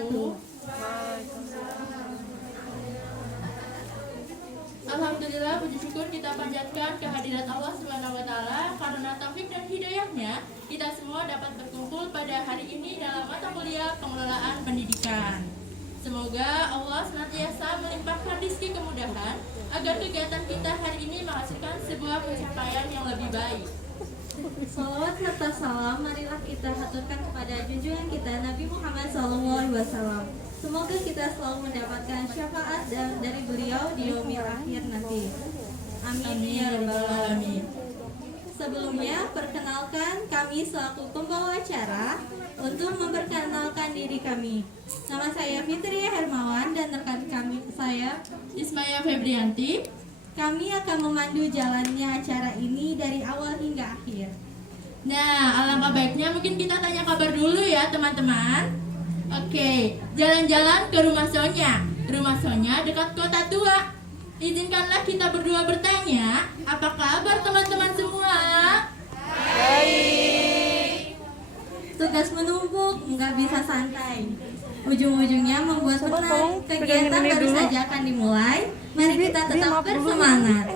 wabarakatuh. Alhamdulillah, puji syukur kita panjatkan kehadirat Allah Subhanahu wa taala karena taufik dan hidayahnya kita semua dapat berkumpul pada hari ini dalam mata kuliah pengelolaan pendidikan. Semoga Allah senantiasa melimpahkan rezeki kemudahan agar kegiatan kita hari ini menghasilkan sebuah pencapaian yang lebih baik. Salawat serta salam marilah kita haturkan kepada junjungan kita Nabi Muhammad SAW. Semoga kita selalu mendapatkan syafaat dari beliau di yaumil akhir nanti. Amin ya rabbal alamin. Sebelumnya, perkenalkan kami selaku pembawa acara untuk memperkenalkan diri kami. Nama saya Fitria Hermawan dan rekan kami saya Ismaya Febrianti. Kami akan memandu jalannya acara ini dari awal hingga akhir. Nah, alangkah baiknya mungkin kita tanya kabar dulu ya teman-teman. Oke, jalan-jalan ke rumah Sonya. Rumah Sonya dekat kota tua. Izinkanlah kita berdua bertanya, apa kabar teman-teman semua? Baik. Tugas menumpuk, nggak bisa santai. Ujung-ujungnya membuat tenang. Kegiatan baru saja akan dimulai. Mari kita tetap bersemangat.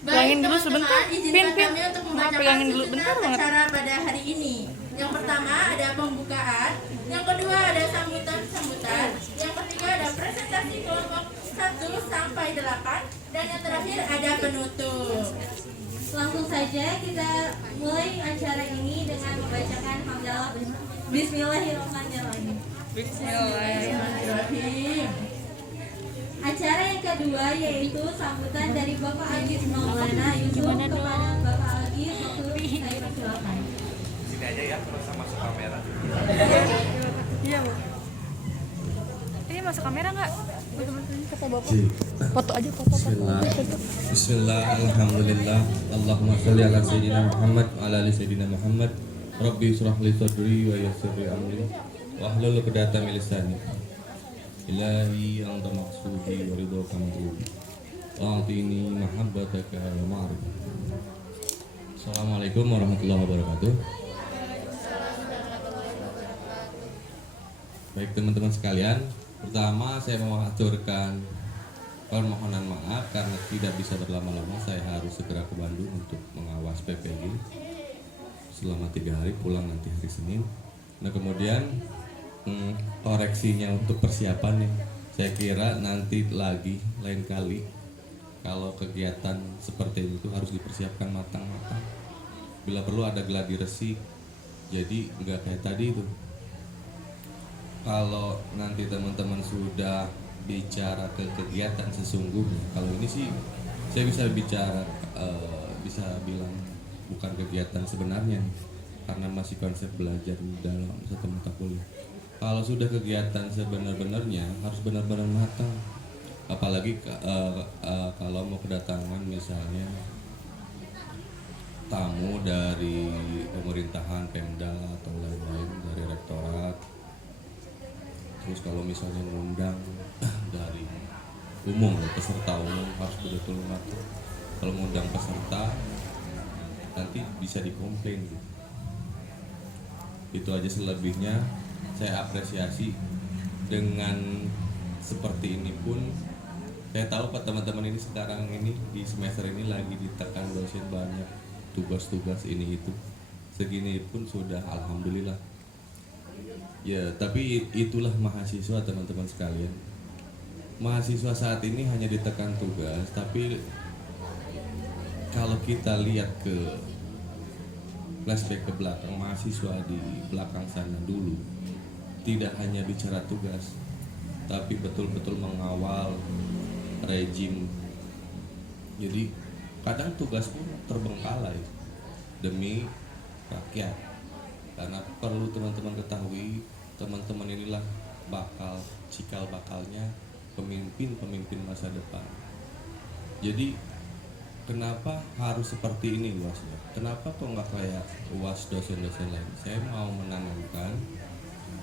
Baik, Pegangin dulu sebentar. izinkan Pin. kami untuk membacakan Pegangin dulu susunan bentar banget. acara pada hari ini. Yang pertama ada pembukaan, yang kedua ada sambutan-sambutan, yang ketiga ada presentasi kelompok 1 sampai 8, dan yang terakhir ada penutup. Langsung saja kita mulai acara ini dengan membacakan hamdalah. Bismillahirrahmanirrahim. Bismillahirrahmanirrahim. Acara yang kedua yaitu sambutan dari Bapak Agis Maulana Yusuf kepada Bapak Agis. Waktu saya persilakan. Sini aja ya, terus sama masuk kamera. Iya, Bu. Ini masuk kamera nggak? Kata Bapak. Foto aja, foto. Bismillah. Bismillah, alhamdulillah. Allahumma sholli ala sayyidina Muhammad wa ala ali sayyidina Muhammad. Rabbi israh li sadri wa yassir li amri wa hlul 'uqdatam min lisani. Ilahi anta maqsudi wa ridhaka matlubi. Wa atini mahabbataka wa ma'rif. Assalamualaikum warahmatullahi wabarakatuh. Baik teman-teman sekalian, pertama saya mau aturkan permohonan maaf karena tidak bisa berlama-lama. Saya harus segera ke Bandung untuk mengawas PPG selama 3 hari, pulang nanti hari Senin. Nah kemudian koreksinya untuk persiapan nih, saya kira nanti lagi lain kali kalau kegiatan seperti itu harus dipersiapkan matang-matang. Bila perlu ada gladi resik, jadi nggak kayak tadi itu. Kalau nanti teman-teman sudah bicara ke kegiatan sesungguhnya, kalau ini sih saya bisa bicara bisa bilang bukan kegiatan sebenarnya nih, karena masih konsep belajar dalam satu mata kuliah. Kalau sudah kegiatan sebenar-benarnya harus benar-benar matang, apalagi kalau mau kedatangan misalnya tamu dari pemerintahan, Pemda atau lain-lain dari rektorat. Terus kalau misalnya mengundang dari umum, peserta umum harus betul-betul matang. Kalau mengundang peserta nanti bisa dikomplain gitu. Itu aja, selebihnya saya apresiasi. Dengan seperti ini pun saya tahu Pak teman-teman ini sekarang ini di semester ini lagi ditekan dosen banyak tugas-tugas ini itu. Segini pun sudah alhamdulillah. Ya, tapi itulah mahasiswa teman-teman sekalian. Mahasiswa saat ini hanya ditekan tugas, tapi kalau kita lihat ke flashback ke belakang, mahasiswa di belakang sana dulu tidak hanya bicara tugas, tapi betul-betul mengawal rejim. Jadi kadang tugas pun terbengkalai demi rakyat. Karena perlu teman-teman ketahui, teman-teman inilah cikal bakalnya pemimpin masa depan. Jadi kenapa harus seperti ini UASnya? Kenapa kok nggak kayak UAS dosen-dosen lain? Saya mau menanamkan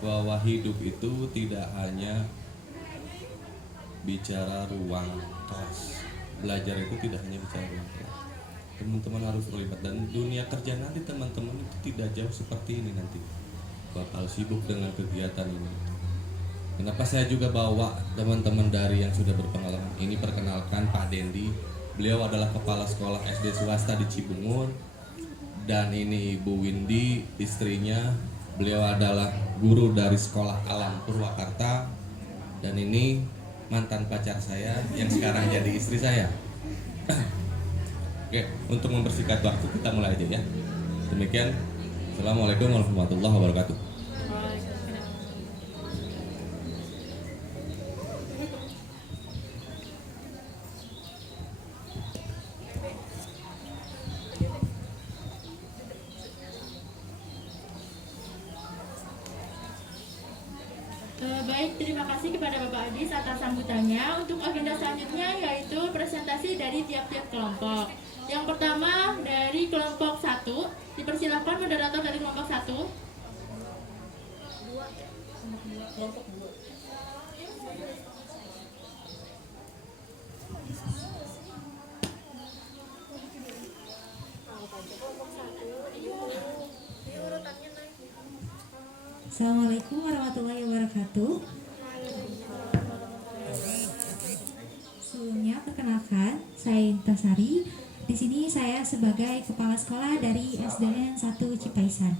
bahwa hidup itu tidak hanya bicara ruang kelas. Belajar itu tidak hanya bicara ruang kelas. Teman-teman harus terlibat, dan dunia kerja nanti teman-teman itu tidak jauh seperti ini nanti. bakal sibuk dengan kegiatan ini. Kenapa saya juga bawa teman-teman dari yang sudah berpengalaman ini? Perkenalkan Pak Dendi. Beliau adalah kepala sekolah SD swasta di Cibungur. Dan ini Ibu Windy, istrinya. Beliau adalah guru dari sekolah alam Purwakarta. Dan ini mantan pacar saya yang sekarang jadi istri saya. Oke, untuk mempersingkat waktu kita mulai aja ya. Demikian, Assalamualaikum warahmatullahi wabarakatuh. Baik, terima kasih kepada Bapak Adis atas sambutannya. Untuk agenda selanjutnya yaitu presentasi dari tiap-tiap kelompok. Yang pertama dari kelompok 1, dipersilakan moderator dari kelompok 1. Assalamualaikum warahmatullahi wabarakatuh. Sebelumnya perkenalkan, saya Intasari. Di sini saya sebagai kepala sekolah dari SDN 1 Cipaisan.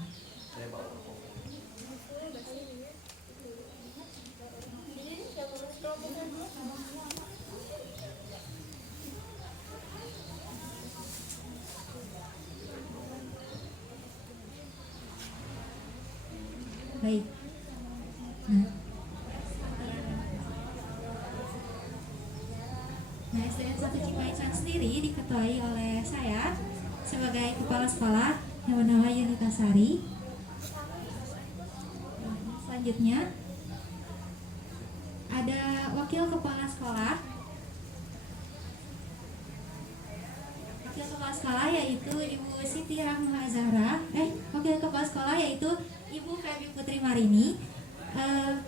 Baik. Nah, SDN 1 Cipaisan sendiri diketuai oleh saya sebagai kepala sekolah yang bernama Yunita Sari. Selanjutnya ada wakil kepala sekolah. Wakil kepala sekolah yaitu Ibu Siti Rahma Zahra. Wakil kepala sekolah yaitu Ibu Febi Putri Marini.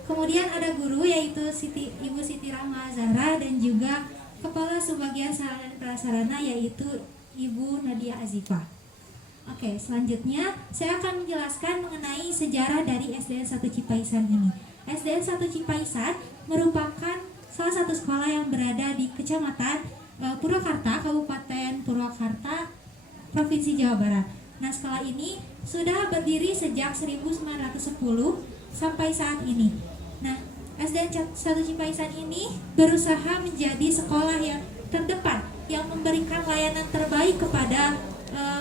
Kemudian ada guru yaitu Ibu Siti Rahma Zahra dan juga kepala subbagian sarana dan prasarana yaitu Ibu Nadia Azifah. Oke, selanjutnya saya akan menjelaskan mengenai sejarah dari SDN 1 Cipaisan ini. SDN 1 Cipaisan merupakan salah satu sekolah yang berada di Kecamatan Purwakarta, Kabupaten Purwakarta, Provinsi Jawa Barat. Nah, sekolah ini sudah berdiri sejak 1910 sampai saat ini. Nah, SDN 1 Cipaisan ini berusaha menjadi sekolah yang terdepan yang memberikan layanan terbaik kepada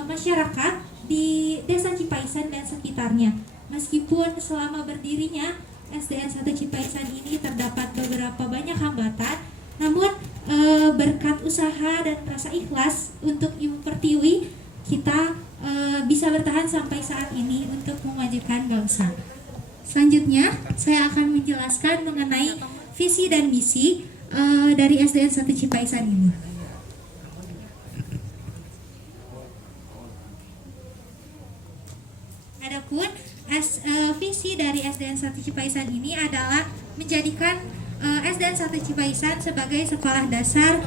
masyarakat di Desa Cipaisan dan sekitarnya. Meskipun selama berdirinya SDN 1 Cipaisan ini terdapat beberapa banyak hambatan, namun berkat usaha dan rasa ikhlas untuk Ibu Pertiwi, kita bisa bertahan sampai saat ini untuk memajukan bangsa. Selanjutnya, saya akan menjelaskan mengenai visi dan misi dari SDN 1 Cipaisan ini. Adapun visi dari SDN 1 Cipaisan ini adalah menjadikan SDN 1 Cipaisan sebagai sekolah dasar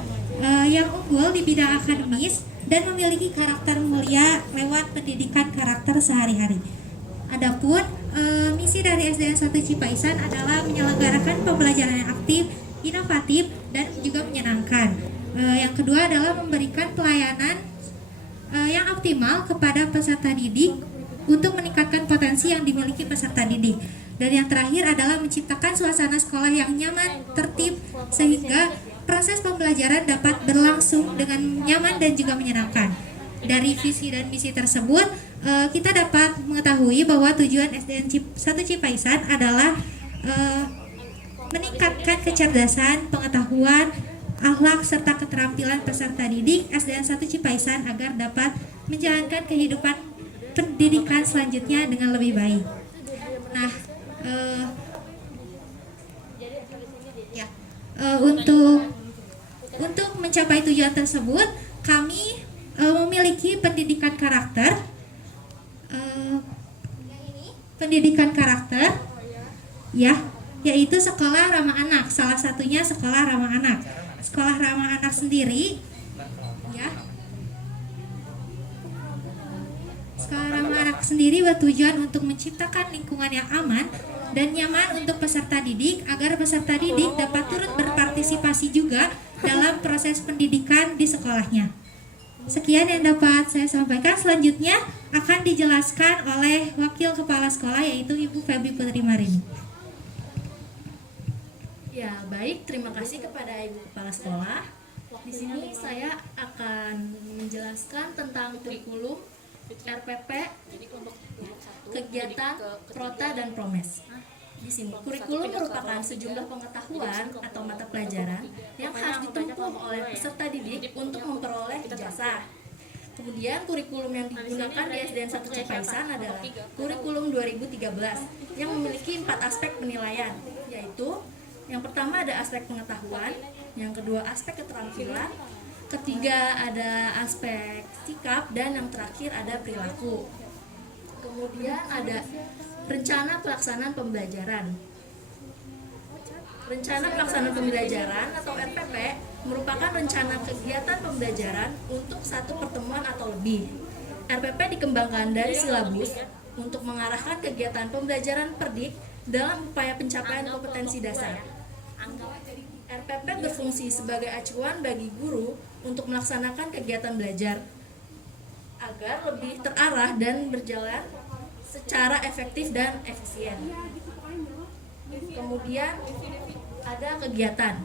yang unggul di bidang akademis dan memiliki karakter mulia lewat pendidikan karakter sehari-hari. Adapun misi dari SDN 1 Cipaisan adalah menyelenggarakan pembelajaran yang aktif, inovatif, dan juga menyenangkan. Yang kedua adalah memberikan pelayanan yang optimal kepada peserta didik untuk meningkatkan potensi yang dimiliki peserta didik. Dan yang terakhir adalah menciptakan suasana sekolah yang nyaman, tertib, sehingga proses pembelajaran dapat berlangsung dengan nyaman dan juga menyenangkan. Dari visi dan misi tersebut, kita dapat mengetahui bahwa tujuan SDN 1 Cipaisan adalah meningkatkan kecerdasan, pengetahuan, akhlak, serta keterampilan peserta didik SDN 1 Cipaisan agar dapat menjalankan kehidupan pendidikan selanjutnya dengan lebih baik. Nah, untuk mencapai tujuan tersebut, kami memiliki pendidikan karakter, ya, yaitu sekolah ramah anak. Salah satunya sekolah ramah anak. Sekolah ramah anak sendiri, ya. Sekolah ramah anak sendiri bertujuan untuk menciptakan lingkungan yang aman dan nyaman untuk peserta didik agar peserta didik dapat turut berpartisipasi juga dalam proses pendidikan di sekolahnya. Sekian yang dapat saya sampaikan. Selanjutnya akan dijelaskan oleh Wakil Kepala Sekolah yaitu Ibu Febri Putri Marini. Ya, baik. Terima kasih kepada Ibu Kepala Sekolah. Di sini saya akan menjelaskan tentang kurikulum, RPP, kegiatan, prota, dan promes. Di sini, kurikulum merupakan sejumlah pengetahuan atau mata pelajaran yang harus ditempuh oleh peserta didik untuk memperoleh ijazah. Kemudian kurikulum yang digunakan di SDN 1 Cipaisan adalah kurikulum 2013 yang memiliki 4 aspek penilaian, yaitu yang pertama ada aspek pengetahuan, yang kedua aspek keterampilan, ketiga ada aspek sikap, dan yang terakhir ada perilaku. Kemudian ada rencana pelaksanaan pembelajaran. Rencana pelaksanaan pembelajaran atau RPP merupakan rencana kegiatan pembelajaran untuk satu pertemuan atau lebih. RPP dikembangkan dari silabus untuk mengarahkan kegiatan pembelajaran perdik dalam upaya pencapaian kompetensi dasar. RPP berfungsi sebagai acuan bagi guru untuk melaksanakan kegiatan belajar agar lebih terarah dan berjalan secara efektif dan efisien. Kemudian ada kegiatan.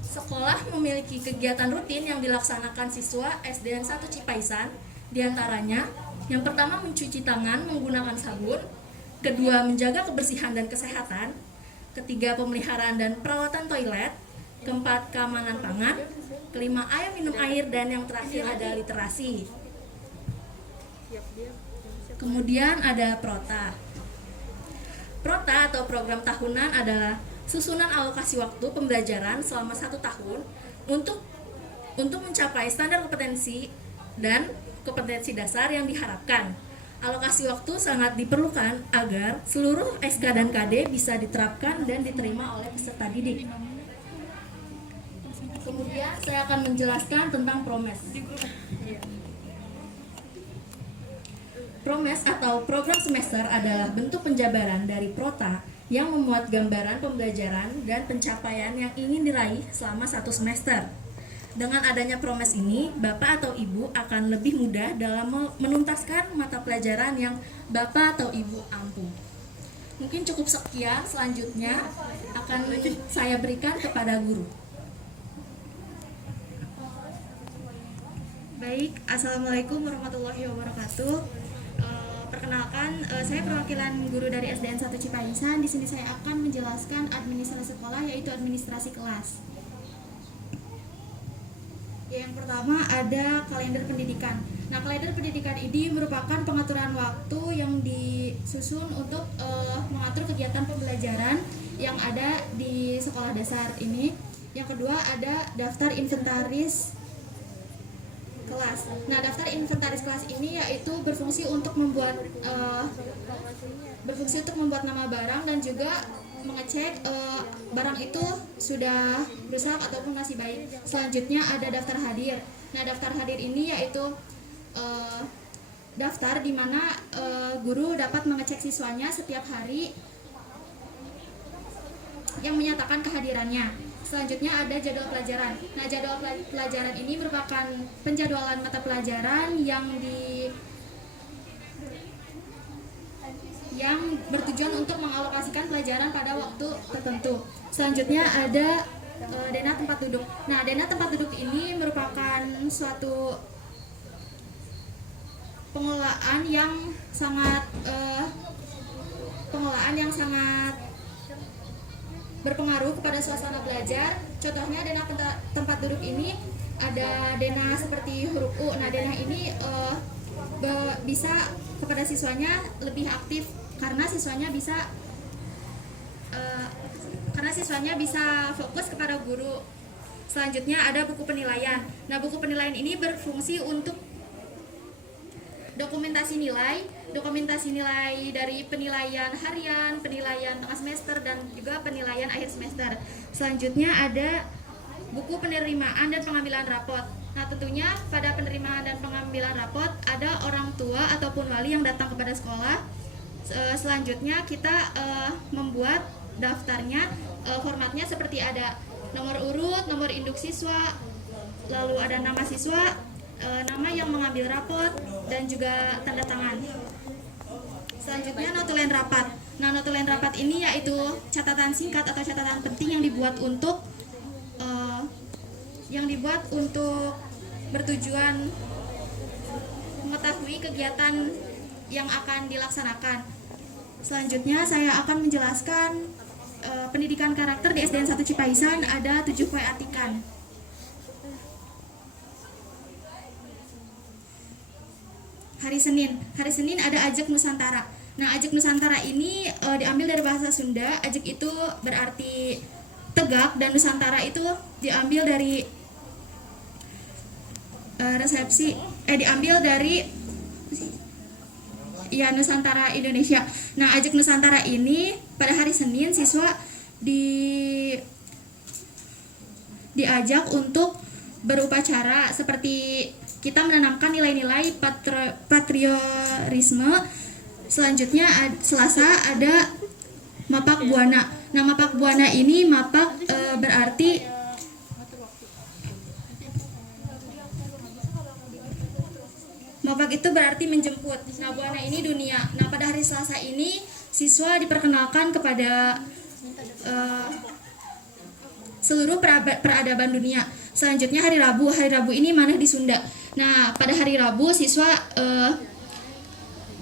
Sekolah memiliki kegiatan rutin yang dilaksanakan siswa SDN 1 Cipaisan, diantaranya yang pertama mencuci tangan menggunakan sabun, kedua menjaga kebersihan dan kesehatan, ketiga pemeliharaan dan perawatan toilet, keempat keamanan pangan, kelima ayo minum air, dan yang terakhir ada literasi. Kemudian ada prota. Prota atau program tahunan adalah susunan alokasi waktu pembelajaran selama 1 tahun untuk mencapai standar kompetensi dan kompetensi dasar yang diharapkan. Alokasi waktu sangat diperlukan agar seluruh SK dan KD bisa diterapkan dan diterima oleh peserta didik. Kemudian saya akan menjelaskan tentang promes. Promes atau program semester adalah bentuk penjabaran dari prota yang memuat gambaran pembelajaran dan pencapaian yang ingin diraih selama 1 semester. Dengan adanya promes ini, Bapak atau Ibu akan lebih mudah dalam menuntaskan mata pelajaran yang Bapak atau Ibu ampu. Mungkin cukup sekian, selanjutnya akan saya berikan kepada guru. Baik, Assalamualaikum warahmatullahi wabarakatuh. Perkenalkan, saya perwakilan guru dari SDN 1 Cipaisan. Di sini saya akan menjelaskan administrasi sekolah, yaitu administrasi kelas. Yang pertama ada kalender pendidikan. Nah, kalender pendidikan ini merupakan pengaturan waktu yang disusun untuk mengatur kegiatan pembelajaran yang ada di sekolah dasar ini. Yang kedua ada daftar inventaris kelas. Nah, daftar inventaris kelas ini yaitu berfungsi untuk membuat nama barang dan juga mengecek barang itu sudah rusak ataupun masih baik. Selanjutnya ada daftar hadir. Nah, daftar hadir ini yaitu daftar di mana guru dapat mengecek siswanya setiap hari yang menyatakan kehadirannya. Selanjutnya ada jadwal pelajaran. Nah, jadwal pelajaran ini merupakan penjadwalan mata pelajaran yang bertujuan untuk mengalokasikan pelajaran pada waktu tertentu. Selanjutnya ada dana tempat duduk. Nah, dana tempat duduk ini merupakan suatu pengelolaan yang sangat berpengaruh kepada suasana belajar. Contohnya dana tempat duduk ini ada dana seperti huruf U. Nah, dana ini bisa kepada siswanya lebih aktif karena siswanya bisa fokus kepada guru. Selanjutnya ada buku penilaian. Nah, buku penilaian ini berfungsi untuk dokumentasi nilai dari penilaian harian, penilaian tengah semester, dan juga penilaian akhir semester. Selanjutnya ada buku penerimaan dan pengambilan rapot. Nah, tentunya pada penerimaan dan pengambilan rapot ada orang tua ataupun wali yang datang kepada sekolah. Selanjutnya kita membuat daftarnya, formatnya seperti ada nomor urut, nomor induk siswa, lalu ada nama siswa, nama yang mengambil rapot, dan juga tanda tangan. Selanjutnya notulen rapat. Nah, notulen rapat ini yaitu catatan singkat atau catatan penting yang dibuat untuk bertujuan mengetahui kegiatan yang akan dilaksanakan. Selanjutnya saya akan menjelaskan pendidikan karakter di SDN 1 Cipaisan. Ada 7 poin artikan. Hari Senin ada Ajek Nusantara. Nah, Ajek Nusantara ini diambil dari bahasa Sunda. Ajek itu berarti tegak, dan Nusantara itu diambil dari Nusantara Indonesia. Nah, Ajek Nusantara ini pada hari Senin siswa diajak untuk berupacara seperti kita menanamkan nilai-nilai patriotisme. Selanjutnya Selasa ada Mapak Buana. Nah, Mapak Buana ini berarti Mapak itu berarti menjemput. Nah, Buana ini dunia. Nah, pada hari Selasa ini siswa diperkenalkan kepada seluruh peradaban dunia. Selanjutnya hari Rabu. Hari Rabu ini maneh di Sunda. Nah, pada hari Rabu siswa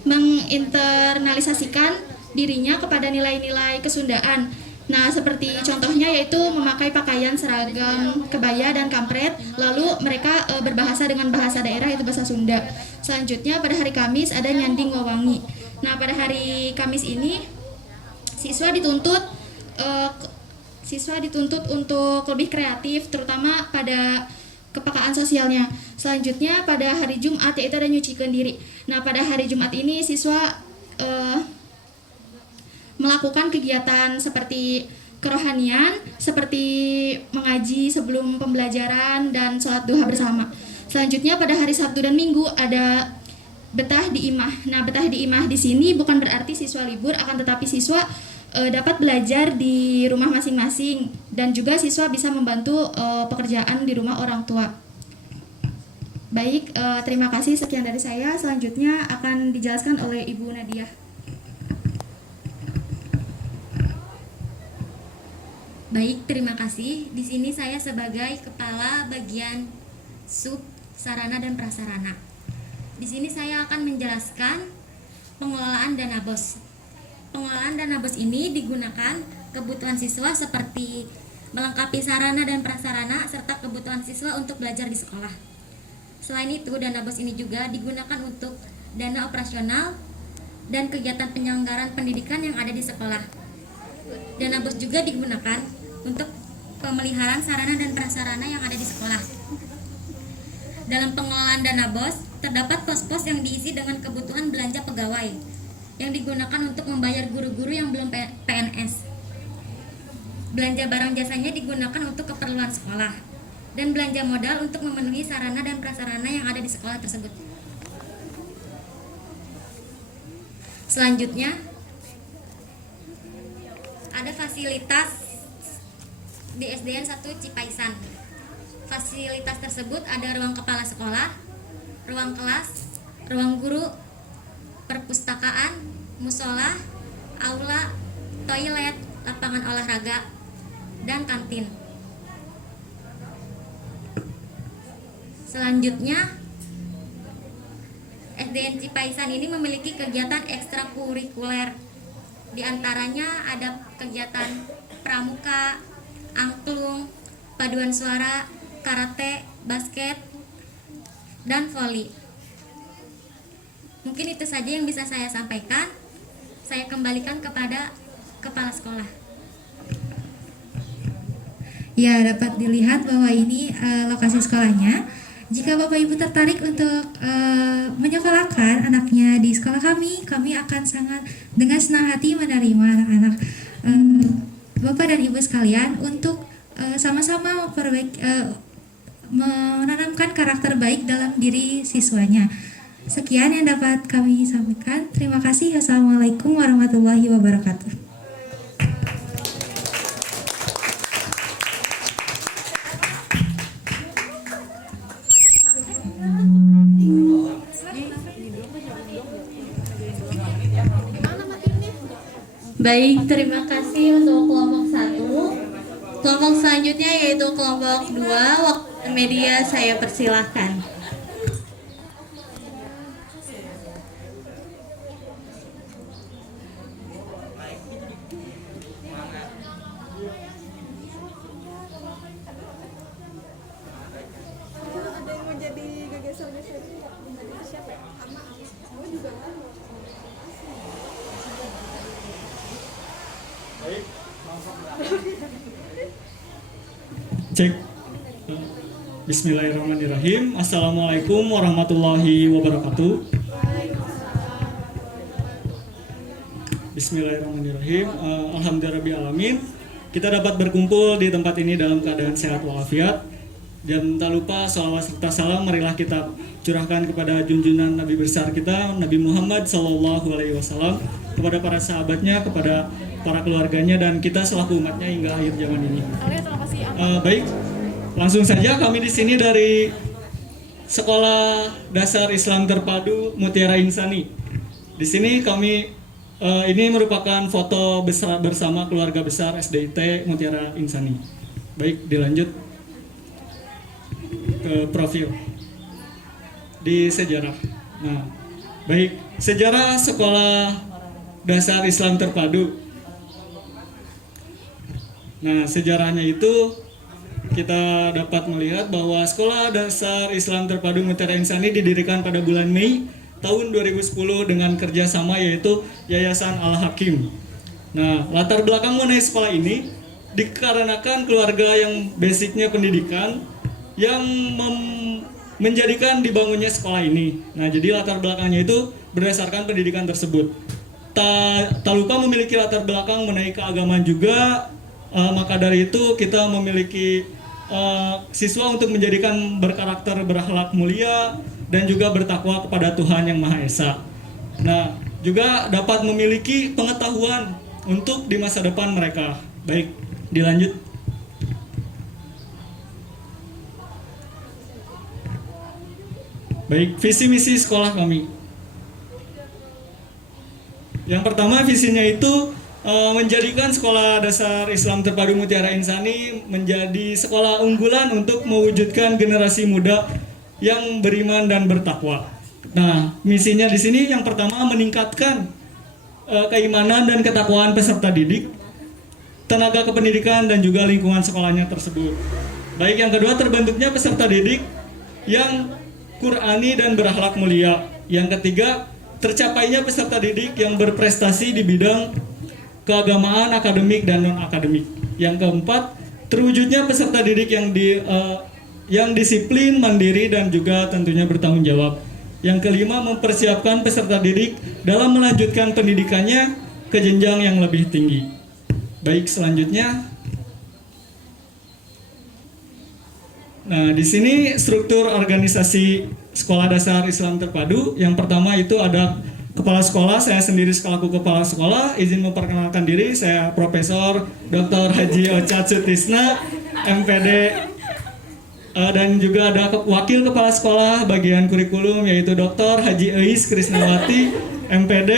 menginternalisasikan dirinya kepada nilai-nilai kesundaan. Nah, seperti contohnya yaitu memakai pakaian seragam kebaya dan kampret, lalu mereka berbahasa dengan bahasa daerah, yaitu bahasa Sunda. Selanjutnya pada hari Kamis ada Nyanding Wawangi. Nah, pada hari Kamis ini siswa dituntut untuk lebih kreatif, terutama pada kepekaan sosialnya. Selanjutnya pada hari Jumat yaitu ada nyucikeun diri. Nah, pada hari Jumat ini siswa melakukan kegiatan seperti kerohanian, seperti mengaji sebelum pembelajaran dan sholat duha bersama. Selanjutnya pada hari Sabtu dan Minggu ada betah di imah. Nah, betah di imah di sini bukan berarti siswa libur, akan tetapi siswa dapat belajar di rumah masing-masing, dan juga siswa bisa membantu pekerjaan di rumah orang tua. Baik, terima kasih, sekian dari saya. Selanjutnya akan dijelaskan oleh Ibu Nadia. Baik, terima kasih. Di sini saya sebagai Kepala Bagian Sub Sarana dan Prasarana. Di sini saya akan menjelaskan pengelolaan dana BOS. Pengelolaan dana BOS ini digunakan kebutuhan siswa seperti melengkapi sarana dan prasarana serta kebutuhan siswa untuk belajar di sekolah. Selain itu, dana BOS ini juga digunakan untuk dana operasional dan kegiatan penyelenggaraan pendidikan yang ada di sekolah. Dana BOS juga digunakan untuk pemeliharaan sarana dan prasarana yang ada di sekolah. Dalam pengelolaan dana BOS, terdapat pos-pos yang diisi dengan kebutuhan belanja pegawai yang digunakan untuk membayar guru-guru yang belum PNS. Belanja barang jasanya digunakan untuk keperluan sekolah, dan belanja modal untuk memenuhi sarana dan prasarana yang ada di sekolah tersebut. Selanjutnya, ada fasilitas di SDN 1 Cipaisan. Fasilitas tersebut ada ruang kepala sekolah, ruang kelas, ruang guru, perpustakaan, musola, aula, toilet, lapangan olahraga, dan kantin. Selanjutnya, SDN Cipaisan ini memiliki kegiatan ekstrakurikuler. Di antaranya ada kegiatan pramuka, angklung, paduan suara, karate, basket, dan voli. Mungkin itu saja yang bisa saya sampaikan. Saya kembalikan kepada kepala sekolah. Ya, dapat dilihat bahwa ini lokasi sekolahnya. Jika Bapak Ibu tertarik untuk menyekolahkan anaknya di sekolah kami akan sangat dengan senang hati menerima anak-anak Bapak dan Ibu sekalian untuk sama-sama menanamkan karakter baik dalam diri siswanya. Sekian yang dapat kami sampaikan. Terima kasih. Assalamualaikum warahmatullahi wabarakatuh. Baik, terima kasih untuk kelompok 1. Kelompok selanjutnya yaitu kelompok 2. Waktu media saya persilahkan. Cek. Bismillahirrahmanirrahim. Assalamualaikum warahmatullahi wabarakatuh. Bismillahirrahmanirrahim. Alhamdulillahirrahmanirrahim. Kita dapat berkumpul di tempat ini dalam keadaan sehat walafiat. Dan tak lupa salawat serta salam marilah kita curahkan kepada junjungan Nabi besar kita, Nabi Muhammad SAW, kepada para sahabatnya, kepada para keluarganya, dan kita selaku umatnya hingga akhir zaman ini. Baik, langsung saja kami di sini dari Sekolah Dasar Islam Terpadu Mutiara Insani. Di sini kami ini merupakan foto bersama keluarga besar SDIT Mutiara Insani. Baik, dilanjut ke profil di sejarah. Nah, baik, sejarah Sekolah Dasar Islam Terpadu. Nah, sejarahnya itu kita dapat melihat bahwa Sekolah Dasar Islam Terpadu Mutiara Insani didirikan pada bulan Mei tahun 2010 dengan kerjasama yaitu Yayasan Al-Hakim. Nah, latar belakang mengenai sekolah ini dikarenakan keluarga yang basicnya pendidikan yang menjadikan dibangunnya sekolah ini. Nah, jadi latar belakangnya itu berdasarkan pendidikan tersebut. Tak lupa memiliki latar belakang mengenai keagamaan juga. Maka dari itu kita memiliki siswa untuk menjadikan berkarakter berakhlak mulia dan juga bertakwa kepada Tuhan Yang Maha Esa. Nah, juga dapat memiliki pengetahuan untuk di masa depan mereka. Baik, dilanjut. Baik, visi misi sekolah kami. Yang pertama, visinya itu menjadikan Sekolah Dasar Islam Terpadu Mutiara Insani menjadi sekolah unggulan untuk mewujudkan generasi muda yang beriman dan bertakwa. Nah, misinya di sini yang pertama meningkatkan keimanan dan ketakwaan peserta didik, tenaga kependidikan dan juga lingkungan sekolahnya tersebut. Baik, yang kedua terbentuknya peserta didik yang Qur'ani dan berakhlak mulia. Yang ketiga, tercapainya peserta didik yang berprestasi di bidang keagamaan, akademik dan non-akademik. Yang keempat, terwujudnya peserta didik yang disiplin, mandiri dan juga tentunya bertanggung jawab. Yang kelima, mempersiapkan peserta didik dalam melanjutkan pendidikannya ke jenjang yang lebih tinggi. Baik, selanjutnya. Nah, di sini struktur organisasi Sekolah Dasar Islam Terpadu. Yang pertama itu ada Kepala Sekolah, saya sendiri selaku Kepala Sekolah. Izin memperkenalkan diri, saya Profesor Dr. Haji Ocha Sutisna, MPD. Dan juga ada Wakil Kepala Sekolah bagian kurikulum yaitu Dr. Haji Eis Krisnawati, MPD.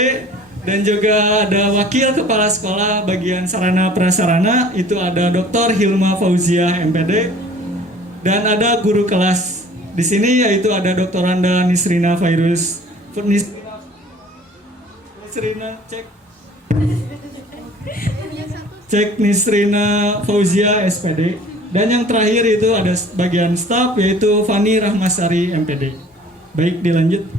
Dan juga ada Wakil Kepala Sekolah bagian Sarana Prasarana, itu ada Dr. Hilma Fauzia, MPD. Dan ada guru kelas di sini yaitu ada Dr. Anda Nisrina Fairuz. Cek Nisrina Fauzia, SPD. Dan yang terakhir itu ada bagian staf yaitu Fani Rahmasari, MPD. Baik, dilanjut.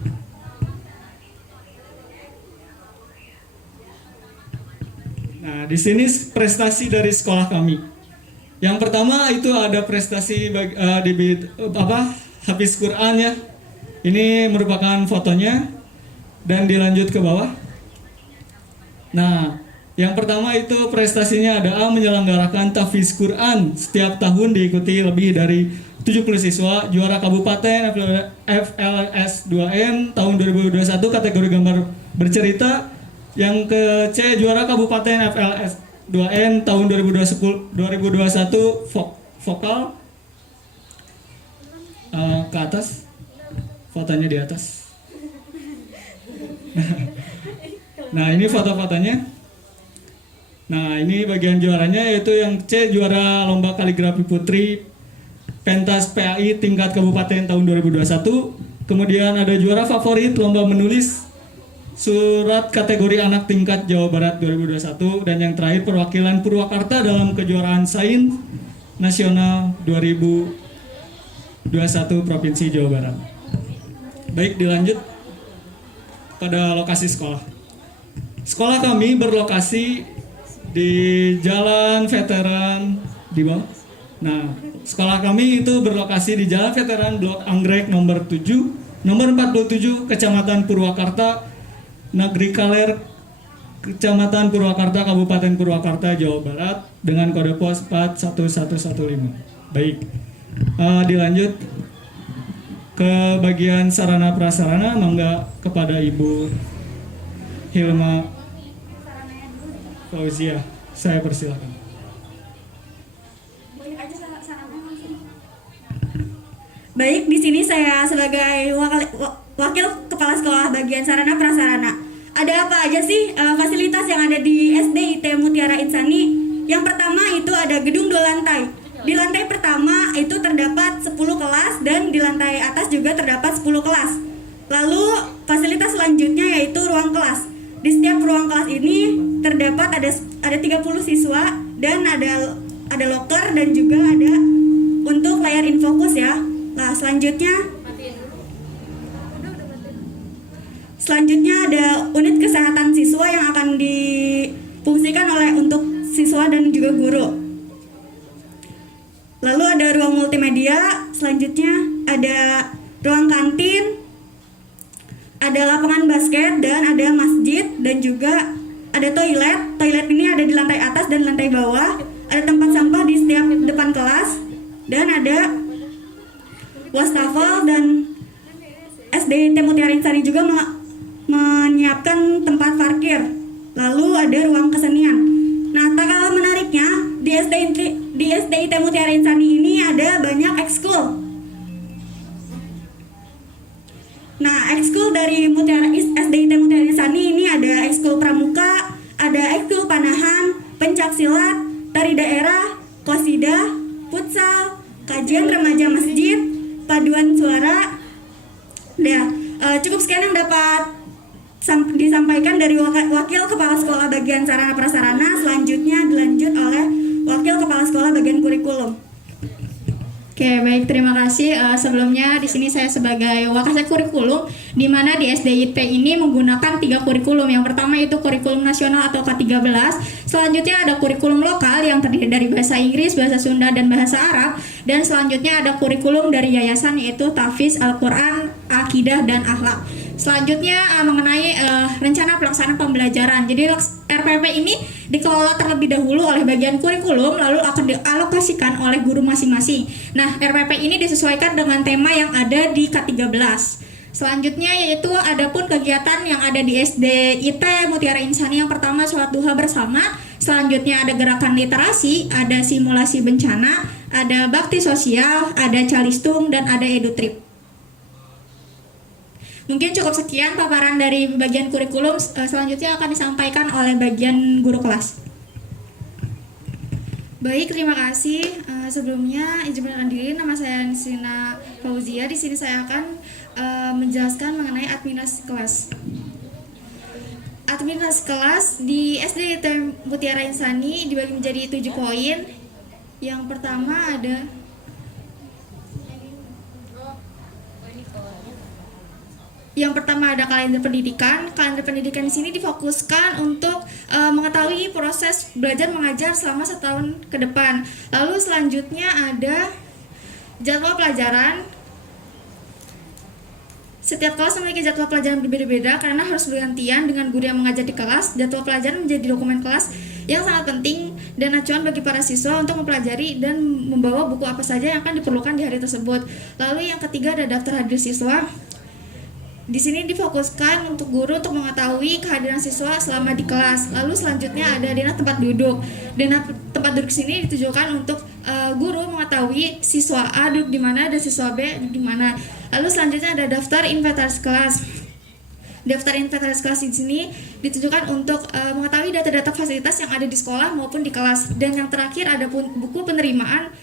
Nah, di sini prestasi dari sekolah kami. Yang pertama itu ada prestasi Hafiz Quran ya. Ini merupakan fotonya dan dilanjut ke bawah. Nah, Yang pertama itu prestasinya ada A, menyelenggarakan tahfiz Quran setiap tahun diikuti lebih dari 70 siswa, juara kabupaten FLS 2M tahun 2021 kategori gambar bercerita. Yang ke C, juara kabupaten FLS 2M tahun 2021 vokal. Ke atas, fotonya di atas. Nah, ini foto-fotonya. Nah, ini bagian juaranya, yaitu yang C, juara lomba kaligrafi putri pentas PAI tingkat kabupaten tahun 2021. Kemudian ada juara favorit lomba menulis surat kategori anak tingkat Jawa Barat 2021. Dan yang terakhir perwakilan Purwakarta dalam kejuaraan sains nasional 2021 Provinsi Jawa Barat. Baik, dilanjut pada lokasi sekolah. Sekolah kami berlokasi di Jalan Veteran di bawah. Nah, sekolah kami itu berlokasi di Jalan Veteran Blok Anggrek nomor 47, Kecamatan Purwakarta, Negeri Kaler, Kecamatan Purwakarta, Kabupaten Purwakarta, Jawa Barat dengan kode pos 41115. Baik, dilanjut ke bagian sarana prasarana. Mangga kepada Ibu Hilma Fauzia, saya persilakan. Baik, di sini saya sebagai wakil kepala sekolah bagian sarana prasarana. Ada apa aja sih fasilitas yang ada di SDIT Mutiara Insani? Yang pertama itu ada gedung 2 lantai. Di lantai pertama itu terdapat 10 kelas dan di lantai atas juga terdapat 10 kelas. Lalu fasilitas selanjutnya yaitu ruang kelas. Di setiap ruang kelas ini terdapat ada 30 siswa dan ada loker dan juga ada untuk layar infocus ya. Nah, selanjutnya ada unit kesehatan siswa yang akan difungsikan untuk siswa dan juga guru. Lalu ada ruang multimedia, selanjutnya ada ruang kantin, ada lapangan basket dan ada masjid dan juga ada toilet. Toilet ini ada di lantai atas dan lantai bawah. Ada tempat sampah di setiap depan kelas dan ada wastafel, dan SDIT Mutiara Insani juga menyiapkan tempat parkir. Lalu ada ruang kesenian. Nah, tak kalah menariknya di SDIT Mutiara Insani ini ada banyak ekskul. Nah, ekskul dari SDIT Mutiara Insani ini ada ekskul pramuka, ada ekskul panahan, pencaksilat, tari daerah, qasidah, futsal, kajian remaja masjid, paduan suara. Cukup sekian yang dapat disampaikan dari wakil kepala sekolah bagian sarana prasarana. Selanjutnya dilanjut oleh wakil kepala sekolah bagian kurikulum. Oke, baik, terima kasih. Sebelumnya di sini saya sebagai wakasek kurikulum, di mana di SDIT ini menggunakan 3 kurikulum. Yang pertama itu kurikulum nasional atau K13. Selanjutnya ada kurikulum lokal yang terdiri dari bahasa Inggris, bahasa Sunda, dan bahasa Arab. Dan selanjutnya ada kurikulum dari yayasan yaitu Tahfiz Al-Quran, Akidah, dan Akhlak. Selanjutnya mengenai rencana pelaksanaan pembelajaran. Jadi RPP ini dikelola terlebih dahulu oleh bagian kurikulum, lalu akan dialokasikan oleh guru masing-masing. Nah, RPP ini disesuaikan dengan tema yang ada di K13. Selanjutnya yaitu adapun kegiatan yang ada di SDIT Mutiara Insani. Yang pertama sholat duha bersama. Selanjutnya ada gerakan literasi, ada simulasi bencana, ada bakti sosial, ada calistung, dan ada edutrip. Mungkin cukup sekian paparan dari bagian kurikulum. Selanjutnya akan disampaikan oleh bagian guru kelas. Baik, terima kasih. Sebelumnya izin perkenalkan diri, nama saya Nisrina Fauzia. Di sini saya akan menjelaskan mengenai administrasi kelas. Administrasi kelas di SDIT Mutiara Insani dibagi menjadi 7 poin. Yang pertama ada kalender pendidikan. Kalender pendidikan di sini difokuskan untuk mengetahui proses belajar mengajar selama 1 tahun ke depan. Lalu selanjutnya ada jadwal pelajaran. Setiap kelas memiliki jadwal pelajaran berbeda-beda karena harus bergantian dengan guru yang mengajar di kelas. Jadwal pelajaran menjadi dokumen kelas yang sangat penting dan acuan bagi para siswa untuk mempelajari dan membawa buku apa saja yang akan diperlukan di hari tersebut. Lalu yang ketiga ada daftar hadir siswa. Di sini difokuskan untuk guru untuk mengetahui kehadiran siswa selama di kelas. Lalu selanjutnya ada denah tempat duduk. Denah tempat duduk sini ditujukan untuk guru mengetahui siswa A duduk di mana dan siswa B duduk di mana. Lalu selanjutnya ada daftar inventaris kelas. Daftar inventaris kelas di sini ditujukan untuk mengetahui data-data fasilitas yang ada di sekolah maupun di kelas. Dan yang terakhir ada buku penerimaan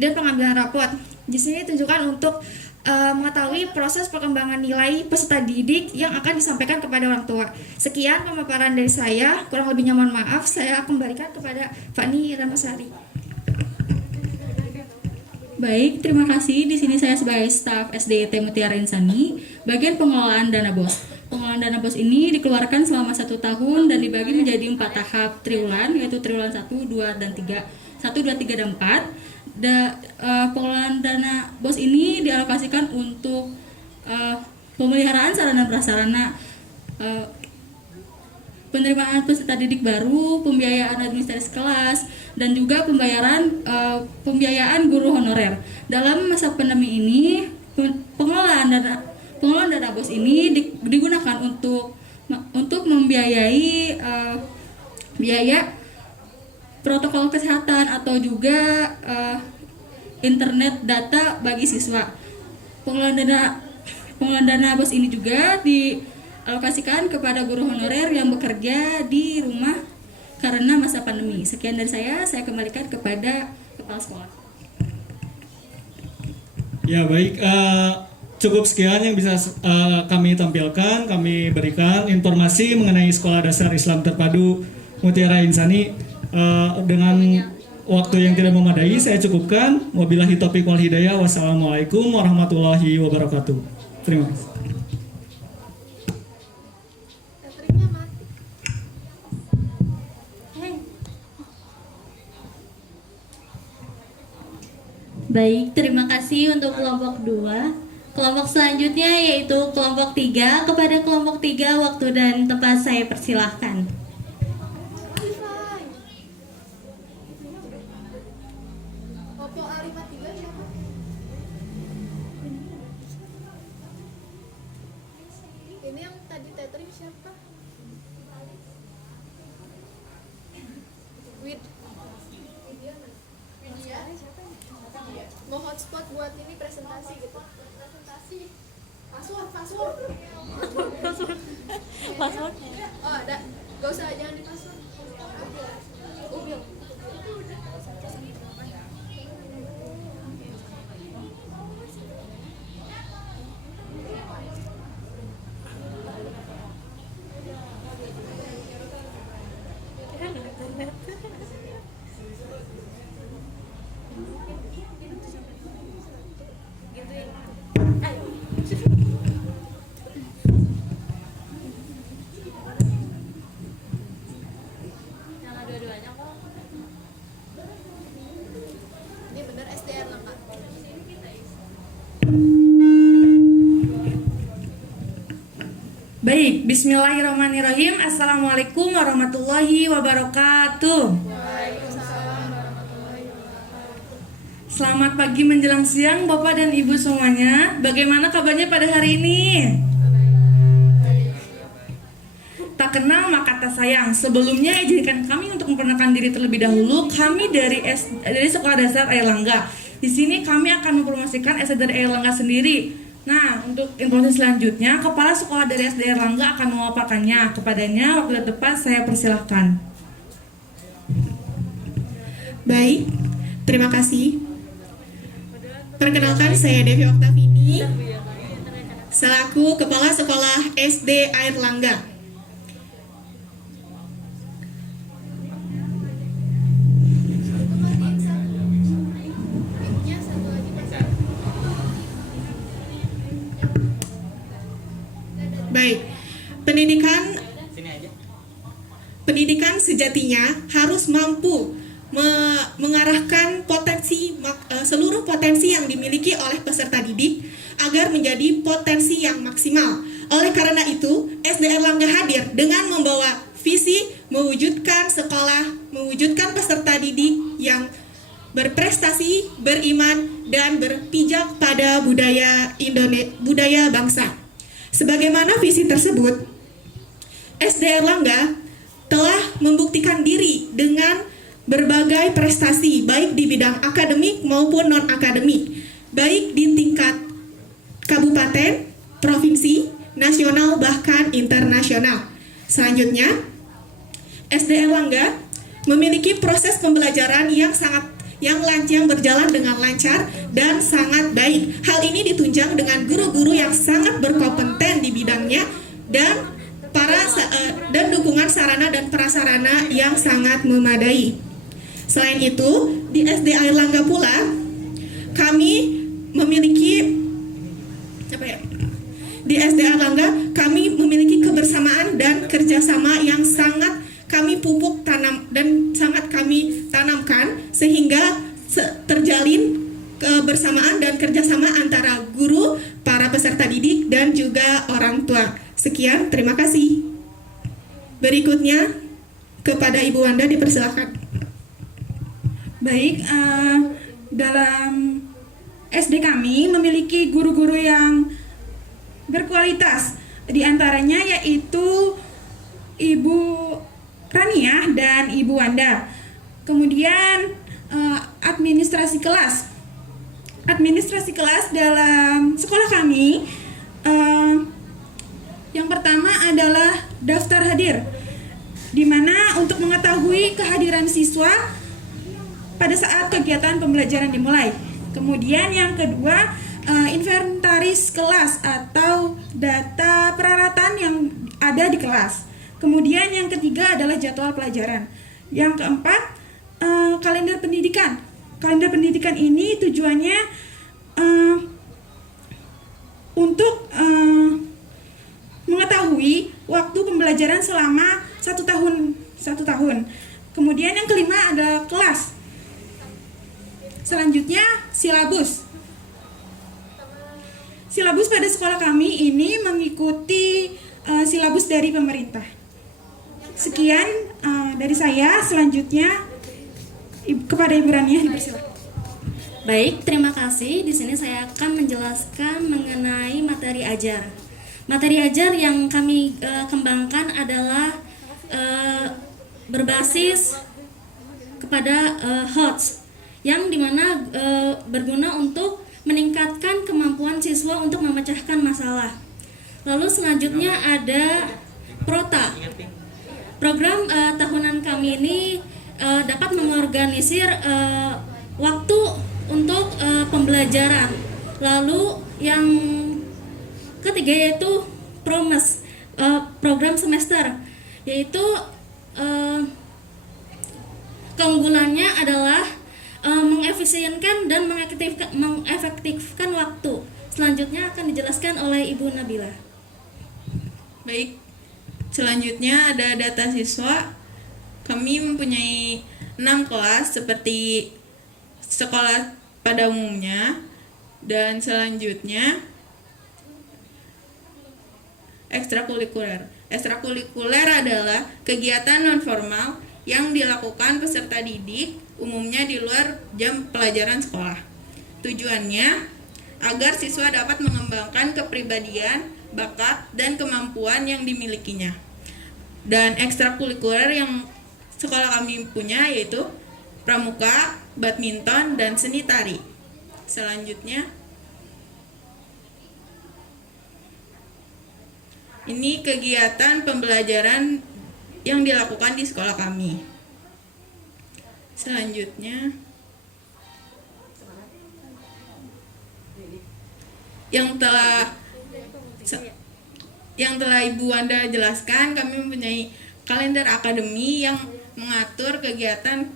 dan pengambilan rapot. Di sini ditujukan untuk mengetahui proses perkembangan nilai peserta didik yang akan disampaikan kepada orang tua. Sekian pemaparan dari saya, kurang lebihnya mohon maaf. Saya kembalikan kepada Fani Ramasari. Baik, terima kasih. Di sini saya sebagai staf SDIT Mutiara Insani, bagian pengelolaan dana BOS. Pengelolaan dana BOS ini dikeluarkan selama 1 tahun dan dibagi menjadi 4 tahap triwulan, yaitu triwulan 1, 2, dan 3. 1, 2, 3, dan 4. Pengelolaan dana BOS ini dialokasikan untuk pemeliharaan sarana prasarana, penerimaan peserta didik baru, pembiayaan administrasi kelas, dan juga pembiayaan guru honorer. Dalam masa pandemi ini, pengelolaan dana BOS ini digunakan untuk membiayai biaya protokol kesehatan atau juga internet data bagi siswa. Pengelolaan dana BOS ini juga dialokasikan kepada guru honorer yang bekerja di rumah karena masa pandemi. Sekian dari saya kembalikan kepada kepala sekolah. Ya baik, cukup sekian yang bisa kami tampilkan, kami berikan informasi mengenai Sekolah Dasar Islam Terpadu Mutiara Insani. Dengan waktu yang tidak memadai, saya cukupkan. Wabillahi taufiq wal hidayah. Wassalamualaikum warahmatullahi wabarakatuh. Terima kasih. Baik, terima kasih untuk kelompok 2. Kelompok selanjutnya yaitu kelompok 3. Kepada kelompok 3, waktu dan tempat saya persilahkan. Ini yang tadi tethering siapa? Mau hotspot buat ini presentasi gitu. Presentasi. Password. Passwordnya. Oh ada. Gak usah, jangan di password. Ubil. Ini bener SDR lengkap. Baik, bismillahirrahmanirrahim. Assalamualaikum warahmatullahi wabarakatuh. Selamat pagi menjelang siang Bapak dan Ibu semuanya. Bagaimana kabarnya pada hari ini? Tak kenal maka tak sayang. Sebelumnya izinkan kami untuk memperkenalkan diri terlebih dahulu. Kami dari Sekolah Dasar Airlangga. Di sini kami akan mempromosikan SD dari Airlangga sendiri. Nah, untuk informasi selanjutnya, Kepala Sekolah dari SD Airlangga akan memaparkannya. Kepadanya, waktu dan tepat saya persilahkan. Baik, terima kasih. Perkenalkan, saya Devi Oktavini, selaku Kepala Sekolah SD Airlangga. Baik, pendidikan sejatinya harus mampu mengarahkan seluruh potensi yang dimiliki oleh peserta didik agar menjadi potensi yang maksimal. Oleh karena itu, SD Erlangga hadir dengan membawa visi mewujudkan sekolah, mewujudkan peserta didik yang berprestasi, beriman, dan berpijak pada budaya bangsa. Sebagaimana visi tersebut, SD Erlangga telah membuktikan diri dengan berbagai prestasi baik di bidang akademik maupun non-akademik, baik di tingkat kabupaten, provinsi, nasional, bahkan internasional. Selanjutnya, SD Erlangga memiliki proses pembelajaran yang berjalan dengan lancar dan sangat baik. Hal ini ditunjang dengan guru-guru yang sangat berkompeten di bidangnya dan dukungan sarana dan prasarana yang sangat memadai. Selain itu, di SD Erlangga pula kami memiliki kebersamaan dan kerjasama yang sangat kami pupuk tanam dan sangat kami tanamkan sehingga terjalin kebersamaan dan kerjasama antara guru, para peserta didik, dan juga orang tua. Sekian, terima kasih. Berikutnya kepada Ibu Wanda dipersilakan. Baik, dalam SD kami memiliki guru-guru yang berkualitas. Di antaranya yaitu Ibu Raniah dan Ibu Wanda. Kemudian administrasi kelas. Administrasi kelas dalam sekolah kami yang pertama adalah daftar hadir, di mana untuk mengetahui kehadiran siswa pada saat kegiatan pembelajaran dimulai. Kemudian yang kedua, inventaris kelas atau data peralatan yang ada di kelas. Kemudian yang ketiga adalah jadwal pelajaran. Yang keempat, kalender pendidikan. Kalender pendidikan ini tujuannya untuk mengetahui waktu pembelajaran selama satu tahun. Kemudian yang kelima ada kelas. Selanjutnya silabus. Silabus pada sekolah kami ini mengikuti silabus dari pemerintah. Sekian dari saya. Selanjutnya kepada Ibu Raniah dipersilakan. Baik, terima kasih. Di sini saya akan menjelaskan mengenai materi ajar. Materi ajar yang kami kembangkan adalah berbasis kepada HOTS, yang dimana berguna untuk meningkatkan kemampuan siswa untuk memecahkan masalah. Lalu selanjutnya ada PROTA. Program tahunan kami ini dapat mengorganisir waktu untuk pembelajaran. Lalu yang ketiga yaitu PROMES, program semester, yaitu keunggulannya adalah mengefisienkan dan mengefektifkan waktu. Selanjutnya akan dijelaskan oleh Ibu Nabila. Baik, selanjutnya ada data siswa. Kami mempunyai 6 kelas seperti sekolah pada umumnya. Dan selanjutnya ekstrakurikuler. Ekstrakurikuler adalah kegiatan non-formal yang dilakukan peserta didik umumnya di luar jam pelajaran sekolah. Tujuannya agar siswa dapat mengembangkan kepribadian, bakat, dan kemampuan yang dimilikinya. Dan ekstrakurikuler yang sekolah kami punya yaitu pramuka, badminton, dan seni tari. Selanjutnya ini kegiatan pembelajaran yang dilakukan di sekolah kami. Selanjutnya yang telah Ibu Wanda jelaskan, kami mempunyai kalender akademi yang mengatur kegiatan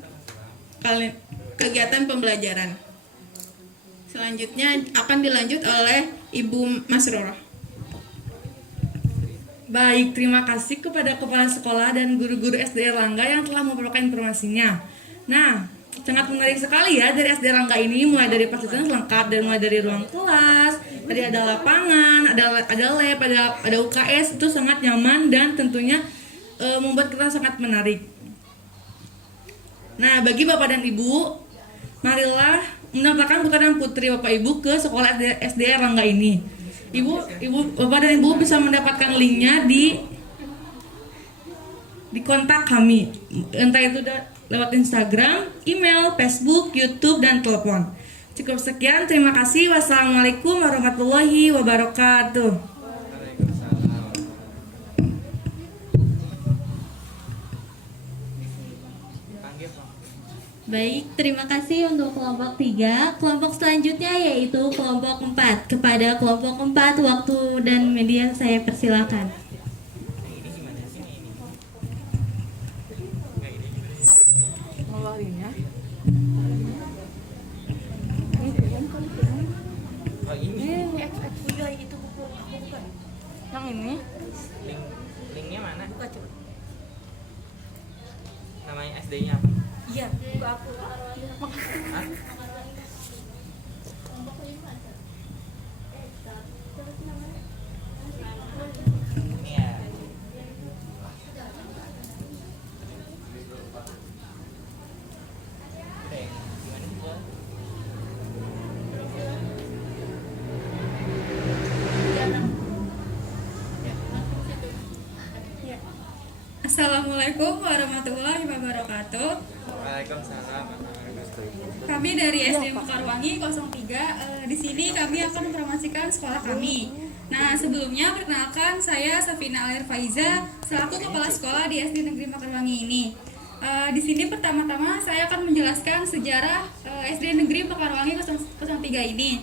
pembelajaran. Selanjutnya akan dilanjut oleh Ibu Masrurah. Baik, terima kasih kepada Kepala Sekolah dan guru-guru SD Erlangga yang telah membawakan informasinya. Nah, sangat menarik sekali ya dari SD Rangga ini, mulai dari fasilitas lengkap dan mulai dari ruang kelas, tadi ada lapangan, ada lab, ada UKS, itu sangat nyaman dan tentunya membuat kita sangat menarik. Nah, bagi Bapak dan Ibu, marilah mendaftarkan putra dan putri Bapak Ibu ke sekolah SD Rangga ini. Bapak dan Ibu bisa mendapatkan linknya di kontak kami, entah itu lewat Instagram, email, Facebook, YouTube, dan telepon. Cukup sekian, terima kasih. Wassalamualaikum warahmatullahi wabarakatuh. Baik, terima kasih untuk kelompok 3. Kelompok selanjutnya yaitu kelompok 4. Kepada kelompok 4, waktu dan media saya persilakan. Yang ini linknya mana? Buka coba. Namanya SD-nya apa? iya buka aku Hah? Iya. Assalamualaikum warahmatullahi wabarakatuh. Waalaikumsalam. Kami dari SD Mekarwangi 03. Di sini kami akan mempromosikan sekolah kami. Nah, sebelumnya perkenalkan saya Safina Alir Faiza selaku kepala sekolah di SD Negeri Mekarwangi ini. Di sini pertama-tama saya akan menjelaskan sejarah SD Negeri Mekarwangi 03 ini.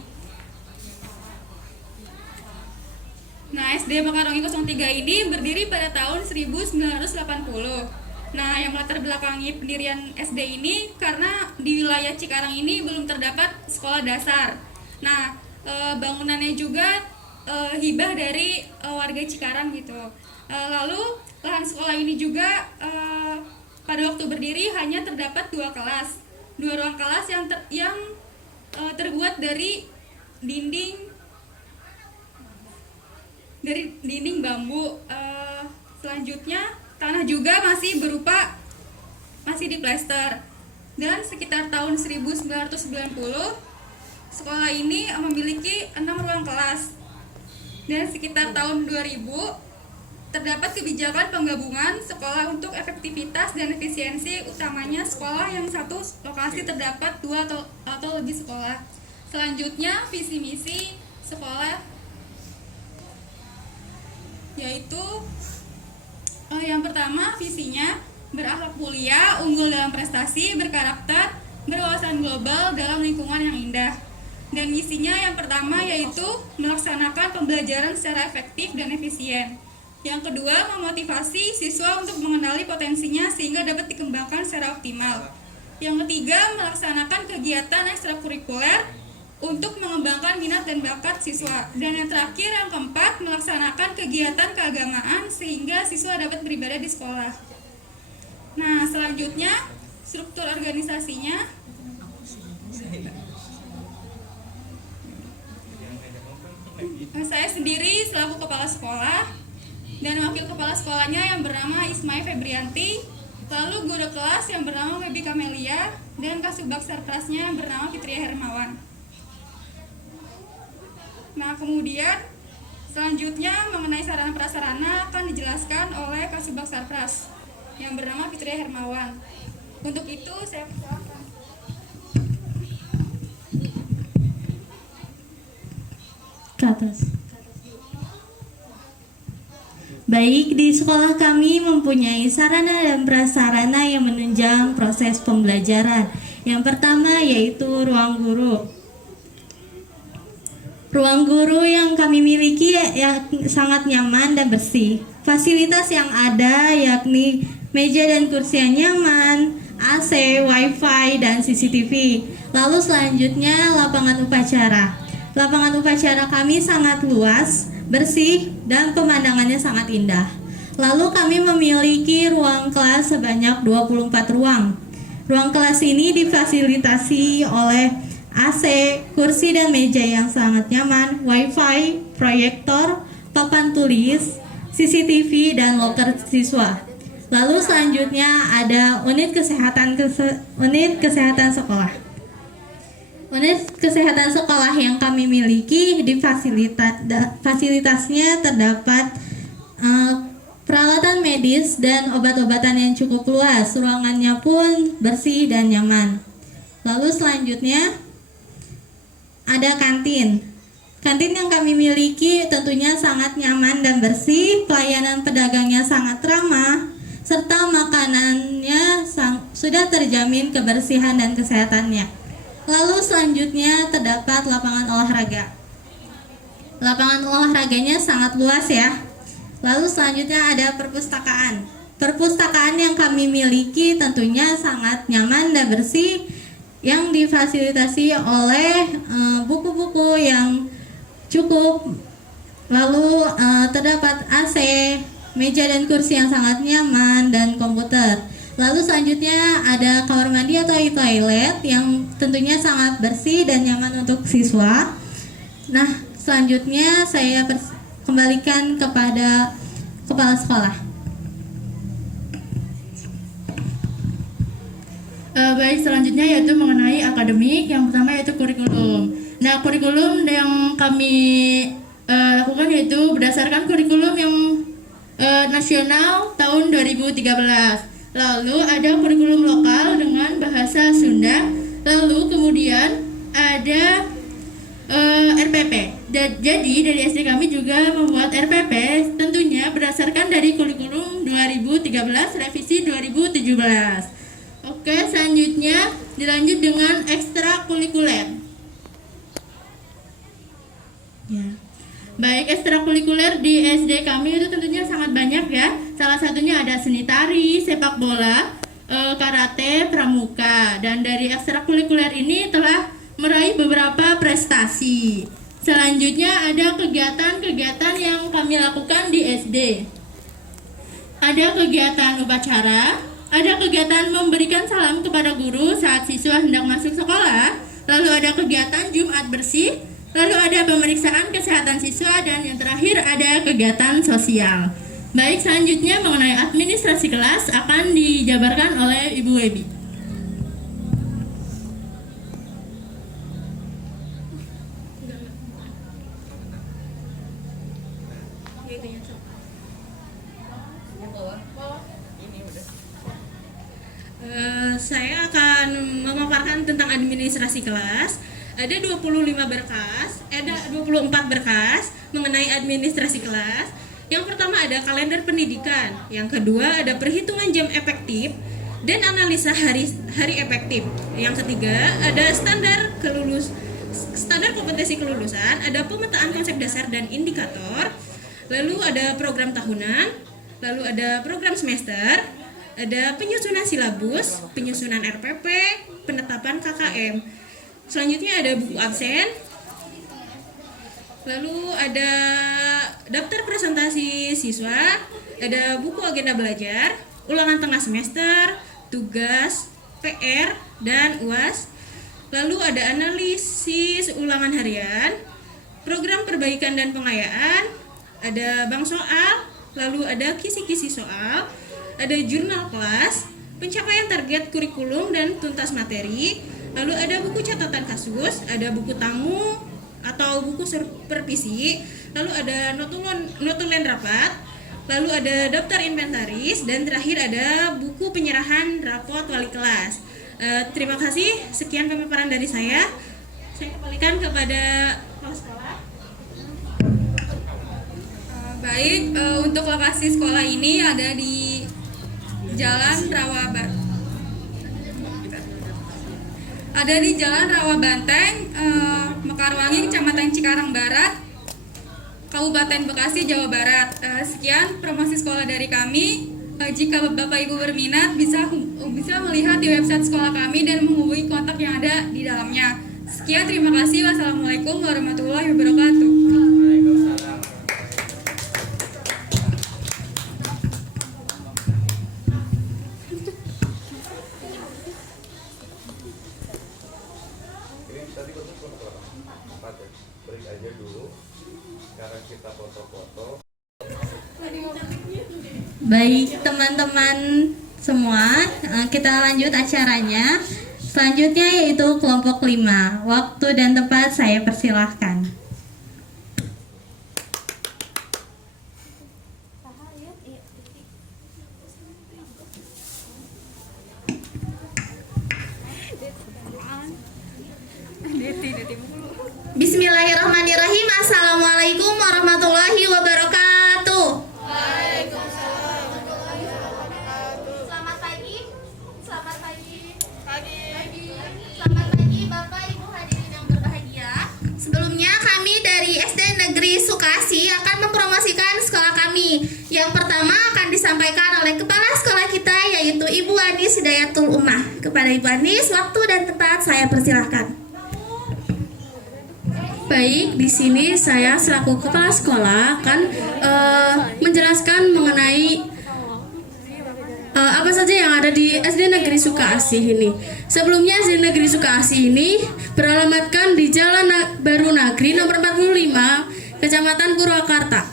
Nah, SD Mekarwangi 03 ini berdiri pada tahun 1980. Nah, yang melatar belakangi pendirian SD ini karena di wilayah Cikarang ini belum terdapat sekolah dasar. Nah, bangunannya juga hibah dari warga Cikarang gitu. Lalu lahan sekolah ini juga pada waktu berdiri hanya terdapat 2 kelas, 2 ruang kelas yang terbuat dari dinding bambu. Selanjutnya tanah juga masih diplester. Dan sekitar tahun 1990 sekolah ini memiliki 6 ruang kelas. Dan sekitar tahun 2000 terdapat kebijakan penggabungan sekolah untuk efektivitas dan efisiensi, utamanya sekolah yang satu lokasi terdapat 2 atau lebih sekolah. Selanjutnya visi misi sekolah yaitu yang pertama visinya berakhlak mulia, unggul dalam prestasi, berkarakter, berwawasan global dalam lingkungan yang indah. Dan misinya yang pertama yaitu melaksanakan pembelajaran secara efektif dan efisien. Yang kedua, memotivasi siswa untuk mengenali potensinya sehingga dapat dikembangkan secara optimal. Yang ketiga, melaksanakan kegiatan ekstrakurikuler untuk mengembangkan minat dan bakat siswa. Dan yang terakhir, yang keempat, melaksanakan kegiatan keagamaan sehingga siswa dapat beribadah di sekolah. Nah, selanjutnya struktur organisasinya. Saya sendiri selaku kepala sekolah dan wakil kepala sekolahnya yang bernama Ismail Febrianti, lalu guru kelas yang bernama Webi Kamelia, dan kasubag sarprasnya yang bernama Fitria Hermawan. Nah, kemudian selanjutnya mengenai sarana prasarana akan dijelaskan oleh kasubag sarpras yang bernama Fitria Hermawan. Untuk itu saya persilakan. Ke atas. Baik, di sekolah kami mempunyai sarana dan prasarana yang menunjang proses pembelajaran. Yang pertama yaitu ruang guru. Ruang guru yang kami miliki sangat nyaman dan bersih. Fasilitas yang ada yakni meja dan kursi yang nyaman, AC, WiFi, dan CCTV. Lalu selanjutnya lapangan upacara. Lapangan upacara kami sangat luas, bersih, dan pemandangannya sangat indah. Lalu kami memiliki ruang kelas sebanyak 24 ruang. Ruang kelas ini difasilitasi oleh AC, kursi dan meja yang sangat nyaman, wifi, proyektor, papan tulis, CCTV, dan loker siswa. Lalu selanjutnya ada unit kesehatan sekolah. Unit kesehatan sekolah yang kami miliki di fasilitasnya terdapat peralatan medis dan obat-obatan yang cukup luas. Ruangannya pun bersih dan nyaman. Lalu selanjutnya ada kantin. Kantin yang kami miliki tentunya sangat nyaman dan bersih. Pelayanan pedagangnya sangat ramah, serta makanannya sudah terjamin kebersihan dan kesehatannya. Lalu selanjutnya terdapat lapangan olahraga. Lapangan olahraganya sangat luas ya. Lalu selanjutnya ada perpustakaan. Perpustakaan yang kami miliki tentunya sangat nyaman dan bersih, yang difasilitasi oleh buku-buku yang cukup. Lalu terdapat AC, meja dan kursi yang sangat nyaman, dan komputer. Lalu selanjutnya ada kamar mandi atau toilet yang tentunya sangat bersih dan nyaman untuk siswa. Nah, selanjutnya saya kembalikan kepada kepala sekolah. Baik, selanjutnya yaitu mengenai akademik. Yang pertama yaitu kurikulum. Nah, kurikulum yang kami lakukan yaitu berdasarkan kurikulum yang nasional tahun 2013. Lalu ada kurikulum lokal dengan bahasa Sunda. Lalu kemudian ada RPP. Jadi dari SD kami juga membuat RPP tentunya berdasarkan dari kurikulum 2013 revisi 2017. Oke, selanjutnya dilanjut dengan ekstrakurikuler. Ya. Baik, ekstrakurikuler di SD kami itu tentunya sangat banyak ya. Salah satunya ada seni tari, sepak bola, karate, pramuka. Dan dari ekstrakurikuler ini telah meraih beberapa prestasi. Selanjutnya ada kegiatan-kegiatan yang kami lakukan di SD. Ada kegiatan upacara, ada kegiatan memberikan salam kepada guru saat siswa hendak masuk sekolah, lalu ada kegiatan Jumat bersih, lalu ada pemeriksaan kesehatan siswa, dan yang terakhir ada kegiatan sosial. Baik, selanjutnya mengenai administrasi kelas akan dijabarkan oleh Ibu Webi. Saya akan memaparkan tentang administrasi kelas. Ada 24 berkas mengenai administrasi kelas. Yang pertama ada kalender pendidikan, yang kedua ada perhitungan jam efektif dan analisa hari efektif. Yang ketiga ada standar kompetensi kelulusan, ada pemetaan konsep dasar dan indikator. Lalu ada program tahunan, lalu ada program semester, ada penyusunan silabus, penyusunan RPP, penetapan KKM. Selanjutnya ada buku absen. Lalu ada daftar presentasi siswa, ada buku agenda belajar, ulangan tengah semester, tugas, PR, dan UAS. Lalu ada analisis ulangan harian, program perbaikan dan pengayaan, ada bank soal, lalu ada kisi-kisi soal, ada jurnal kelas, pencapaian target kurikulum dan tuntas materi, lalu ada buku catatan kasus, ada buku tamu atau buku supervisi, lalu ada notulen rapat, lalu ada daftar inventaris, dan terakhir ada buku penyerahan rapot wali kelas. Terima kasih, sekian pemaparan dari saya. Saya kembalikan kepada kepala sekolah. Baik, untuk lokasi sekolah ini ada di Jalan Rawa Banteng, Mekarwangi, Kecamatan Cikarang Barat, Kabupaten Bekasi, Jawa Barat. Sekian promosi sekolah dari kami. Jika Bapak Ibu berminat bisa melihat di website sekolah kami dan menghubungi kontak yang ada di dalamnya. Sekian, terima kasih. Wassalamualaikum warahmatullahi wabarakatuh. Baik teman-teman semua, kita lanjut acaranya. Selanjutnya yaitu kelompok 5. Waktu dan tempat saya persilahkan. Bismillahirrahmanirrahim. Assalamualaikum warahmatullahi wabarakatuh. Selamat pagi. Selamat pagi Bapak Ibu hadirin yang berbahagia. Sebelumnya kami dari SD Negeri Sukasi akan mempromosikan sekolah kami. Yang pertama akan disampaikan oleh kepala sekolah kita yaitu Ibu Anis Hidayatul Ummah. Kepada Ibu Anis, waktu dan tempat saya persilahkan. Baik, di sini saya selaku kepala sekolah akan menjelaskan mengenai apa saja yang ada di SD Negeri Sukaasih ini. Sebelumnya SD Negeri Sukaasih ini beralamatkan di Jalan Baru Nagri nomor 45, Kecamatan Purwakarta.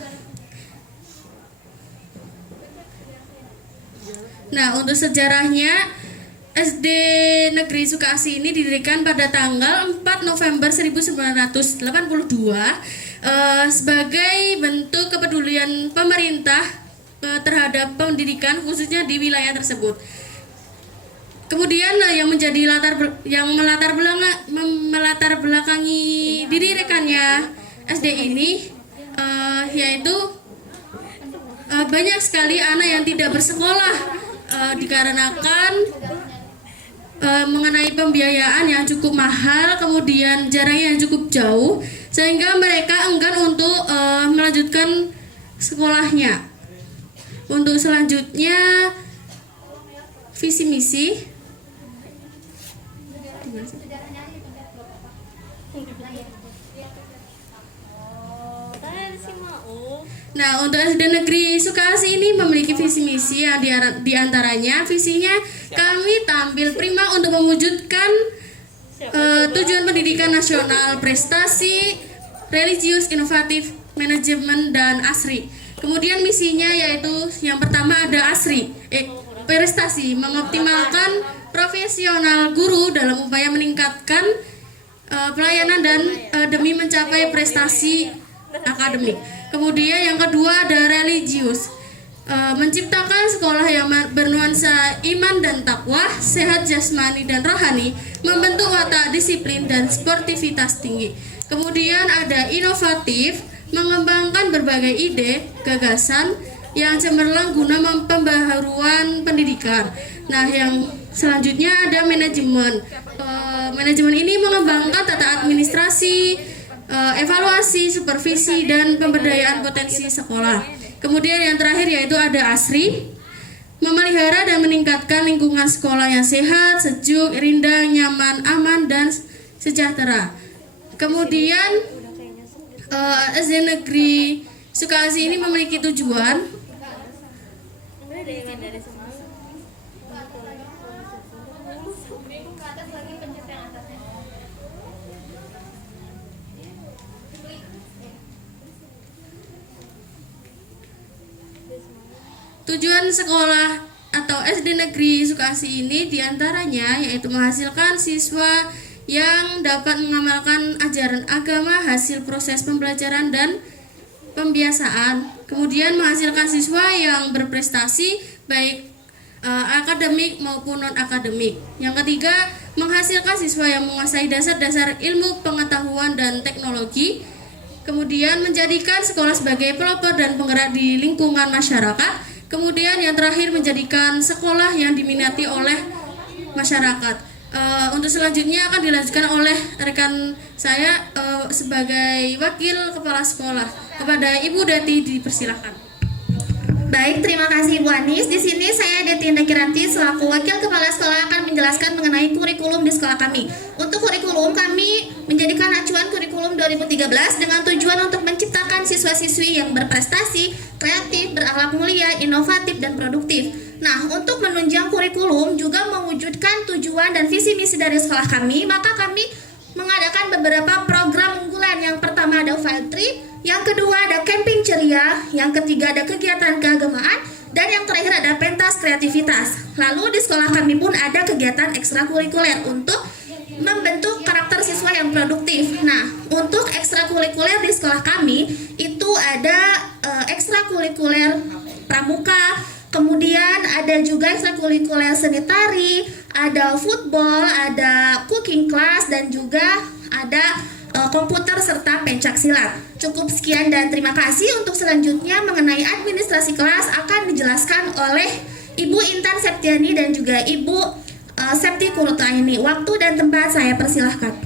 Nah, untuk sejarahnya, SD Negeri Sukaasih ini didirikan pada tanggal 4 November 1982 sebagai bentuk kepedulian pemerintah terhadap pendidikan khususnya di wilayah tersebut. Kemudian yang menjadi melatar belakangi didirikannya SD ini yaitu banyak sekali anak yang tidak bersekolah dikarenakan mengenai pembiayaan yang cukup mahal, kemudian jaraknya yang cukup jauh, sehingga mereka enggan untuk melanjutkan sekolahnya. Untuk selanjutnya visi misi. Nah, untuk SD Negeri Sukaasih ini memiliki visi misi yang diantaranya visinya kami tampil prima untuk mewujudkan tujuan pendidikan nasional, prestasi, religius, inovatif, manajemen, dan ASRI. Kemudian misinya yaitu yang pertama ada ASRI, prestasi, mengoptimalkan profesional guru dalam upaya meningkatkan pelayanan dan demi mencapai prestasi akademik. Kemudian yang kedua ada religius, menciptakan sekolah yang bernuansa iman dan takwa, sehat jasmani dan rohani, membentuk watak disiplin dan sportivitas tinggi. Kemudian ada inovatif, mengembangkan berbagai ide, gagasan yang cemerlang guna pembaharuan pendidikan. Nah, yang selanjutnya ada manajemen. Manajemen ini mengembangkan tata administrasi, evaluasi, supervisi, dan pemberdayaan potensi sekolah. Kemudian yang terakhir yaitu ada ASRI, memelihara dan meningkatkan lingkungan sekolah yang sehat, sejuk, rindang, nyaman, aman, dan sejahtera. Kemudian SD Negeri Sukaasih ini memiliki tujuan Tujuan sekolah atau SD Negeri Sukaasih ini diantaranya yaitu menghasilkan siswa yang dapat mengamalkan ajaran agama hasil proses pembelajaran dan pembiasaan. Kemudian menghasilkan siswa yang berprestasi baik akademik maupun non-akademik. Yang ketiga, menghasilkan siswa yang menguasai dasar-dasar ilmu pengetahuan dan teknologi. Kemudian menjadikan sekolah sebagai pelopor dan penggerak di lingkungan masyarakat. Kemudian yang terakhir menjadikan sekolah yang diminati oleh masyarakat. Untuk selanjutnya akan dilanjutkan oleh rekan saya sebagai wakil kepala sekolah. Kepada Ibu Deti dipersilakan. Baik, terima kasih Bu Anis. Di sini saya Deti Indakiranti selaku wakil kepala sekolah akan menjelaskan mengenai kurikulum di sekolah kami. Untuk kurikulum kami menjadikan acuan kurikulum 2013 dengan tujuan untuk menciptakan siswa-siswi yang berprestasi, kreatif, berakhlak mulia, inovatif, dan produktif. Nah, untuk menunjang kurikulum juga mewujudkan tujuan dan visi misi dari sekolah kami, maka kami mengadakan beberapa program unggulan. Yang pertama ada field trip, yang kedua ada camping ceria, yang ketiga ada kegiatan keagamaan, Dan yang terakhir ada pentas kreativitas. Lalu di sekolah kami pun ada kegiatan ekstrakurikuler untuk membentuk karakter siswa yang produktif. Nah, untuk ekstrakurikuler di sekolah kami itu ada ekstrakurikuler pramuka, kemudian ada juga ekstrakurikuler seni tari, ada football, ada cooking class, dan juga ada komputer serta pencak silat. Cukup sekian dan terima kasih. Untuk selanjutnya mengenai administrasi kelas akan dijelaskan oleh Ibu Intan Septiani dan juga Ibu Septi Kurutaini. Waktu dan tempat saya persilahkan.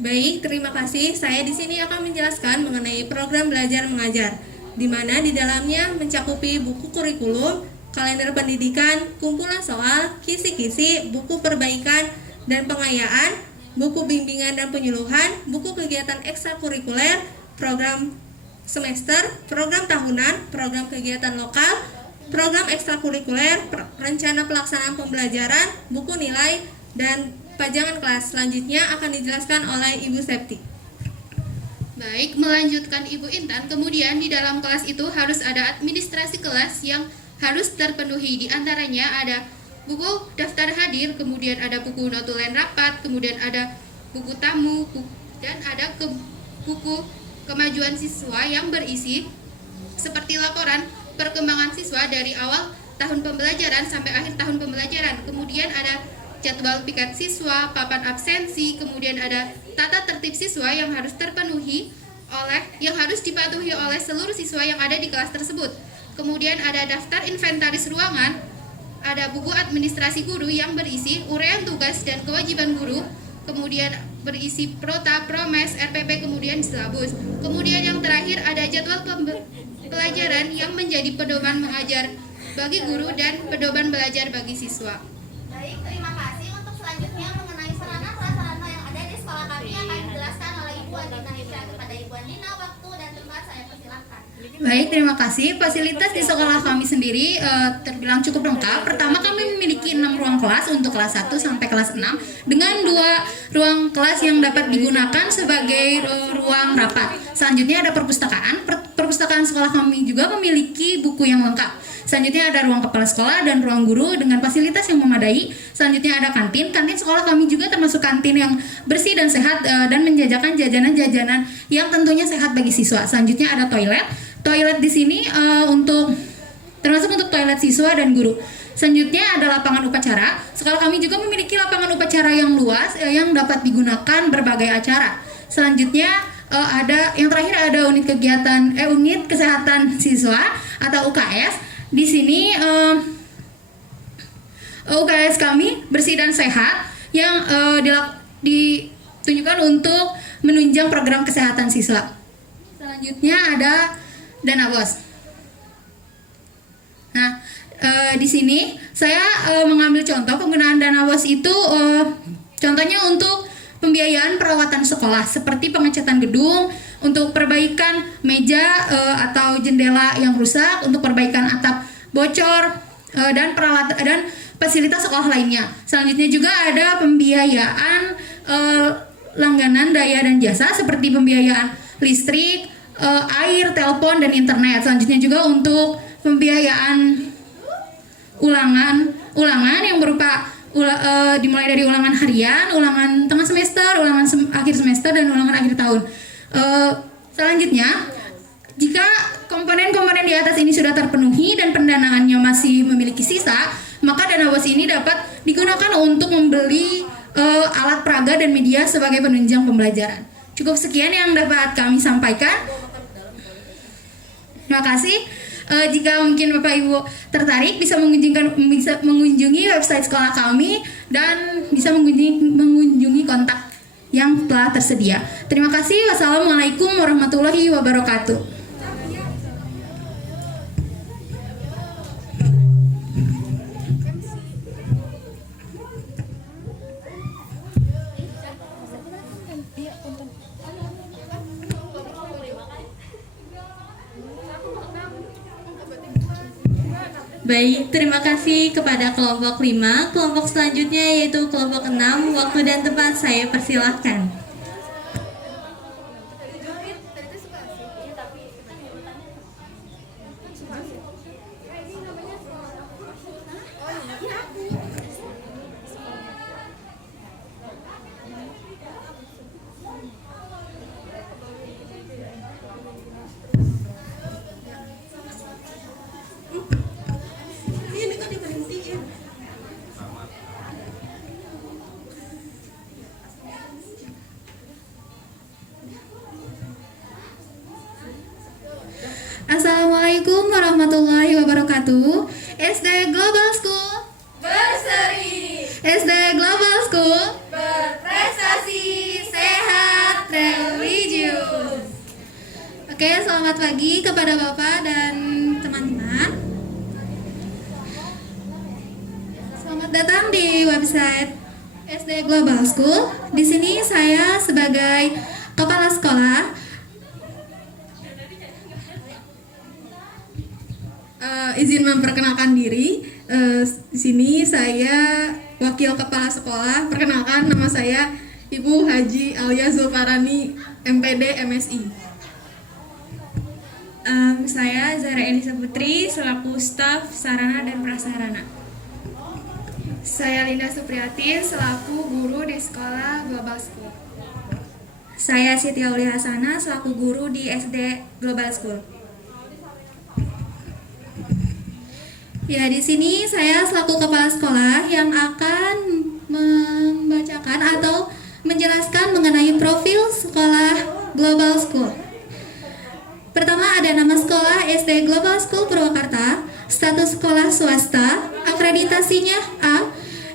Baik, terima kasih. Saya di sini akan menjelaskan mengenai program belajar mengajar, di mana di dalamnya mencakupi buku kurikulum, kalender pendidikan, kumpulan soal, kisi-kisi, buku perbaikan dan pengayaan, buku bimbingan dan penyuluhan, buku kegiatan ekstrakurikuler, program semester, program tahunan, program kegiatan lokal, program ekstrakurikuler, rencana pelaksanaan pembelajaran, buku nilai, dan pajangan kelas. Selanjutnya akan dijelaskan oleh Ibu Septi. Baik, melanjutkan Ibu Intan, kemudian di dalam kelas itu harus ada administrasi kelas yang harus terpenuhi. Di antaranya ada buku daftar hadir, kemudian ada buku notulen rapat, kemudian ada buku tamu, dan ada buku kemajuan siswa yang berisi seperti laporan perkembangan siswa dari awal tahun pembelajaran sampai akhir tahun pembelajaran. Kemudian ada jadwal piket siswa, papan absensi, kemudian ada tata tertib siswa yang harus dipatuhi oleh seluruh siswa yang ada di kelas tersebut. Kemudian ada daftar inventaris ruangan, ada buku administrasi guru yang berisi uraian tugas dan kewajiban guru, kemudian berisi prota, promes, RPP, kemudian silabus. Kemudian yang terakhir ada jadwal pelajaran yang menjadi pedoman mengajar bagi guru dan pedoman belajar bagi siswa. Baik, terima kasih. Untuk selanjutnya mengenai sarana prasarana yang ada di sekolah kami akan dijelaskan oleh Ibu Andina Hifya. Kepada Ibu Andina, waktu dan tempat saya persilahkan. Baik, terima kasih. Fasilitas di sekolah kami sendiri terbilang cukup lengkap. Pertama, kami memiliki 6 ruang kelas untuk kelas 1 sampai kelas 6 dengan 2 ruang kelas yang dapat digunakan sebagai ruang rapat. Selanjutnya ada perpustakaan. Perpustakaan sekolah kami juga memiliki buku yang lengkap. Selanjutnya ada ruang kepala sekolah dan ruang guru dengan fasilitas yang memadai. Selanjutnya ada kantin. Kantin sekolah kami juga termasuk kantin yang bersih dan sehat dan menjajakan jajanan-jajanan yang tentunya sehat bagi siswa. Selanjutnya ada toilet. Toilet di sini termasuk untuk toilet siswa dan guru. Selanjutnya ada lapangan upacara. Sekolah kami juga memiliki lapangan upacara yang luas yang dapat digunakan berbagai acara. Selanjutnya yang terakhir ada unit kesehatan siswa atau UKS. Di sini UKS kami bersih dan sehat yang ditunjukkan untuk menunjang program kesehatan siswa. Selanjutnya ada dana bos. Nah, di sini saya mengambil contoh penggunaan dana bos itu contohnya untuk pembiayaan perawatan sekolah seperti pengecatan gedung, untuk perbaikan meja atau jendela yang rusak, untuk perbaikan atap bocor dan peralatan dan fasilitas sekolah lainnya. Selanjutnya juga ada pembiayaan langganan daya dan jasa seperti pembiayaan listrik, air, telepon, dan internet. Selanjutnya juga untuk pembiayaan ulangan yang berupa dimulai dari ulangan harian, ulangan tengah semester, ulangan akhir semester, dan ulangan akhir tahun. Selanjutnya, jika komponen-komponen di atas ini sudah terpenuhi dan pendanaannya masih memiliki sisa, maka dana bos ini dapat digunakan untuk membeli alat peraga dan media sebagai penunjang pembelajaran. Cukup sekian yang dapat kami sampaikan. Terima kasih. Jika mungkin Bapak Ibu tertarik bisa mengunjungi website sekolah kami dan bisa mengunjungi kontak yang telah tersedia. Terima kasih. Wassalamualaikum warahmatullahi wabarakatuh. Baik, terima kasih kepada kelompok 5. Kelompok selanjutnya yaitu kelompok 6. Waktu dan tempat saya persilahkan. warahmatullahi wabarakatuh. SD Global School Berseri, SD Global School berprestasi, sehat, religius. Oke, selamat pagi kepada Bapak dan teman-teman. Selamat datang di website SD Global School. Di sini saya sebagai kepala sekolah izin memperkenalkan diri. Di sini saya wakil kepala sekolah. Perkenalkan, nama saya Ibu Haji Alia Zulfarani, MPD MSI. Saya Zara Elisa Putri selaku staf sarana dan prasarana. Saya Linda Supriyati selaku guru di sekolah Global School. Saya Siti Aulia Hasana selaku guru di SD Global School. Ya, di sini saya selaku kepala sekolah yang akan membacakan atau menjelaskan mengenai profil sekolah Global School. Pertama ada nama sekolah SD Global School Purwakarta, status sekolah swasta, akreditasinya A,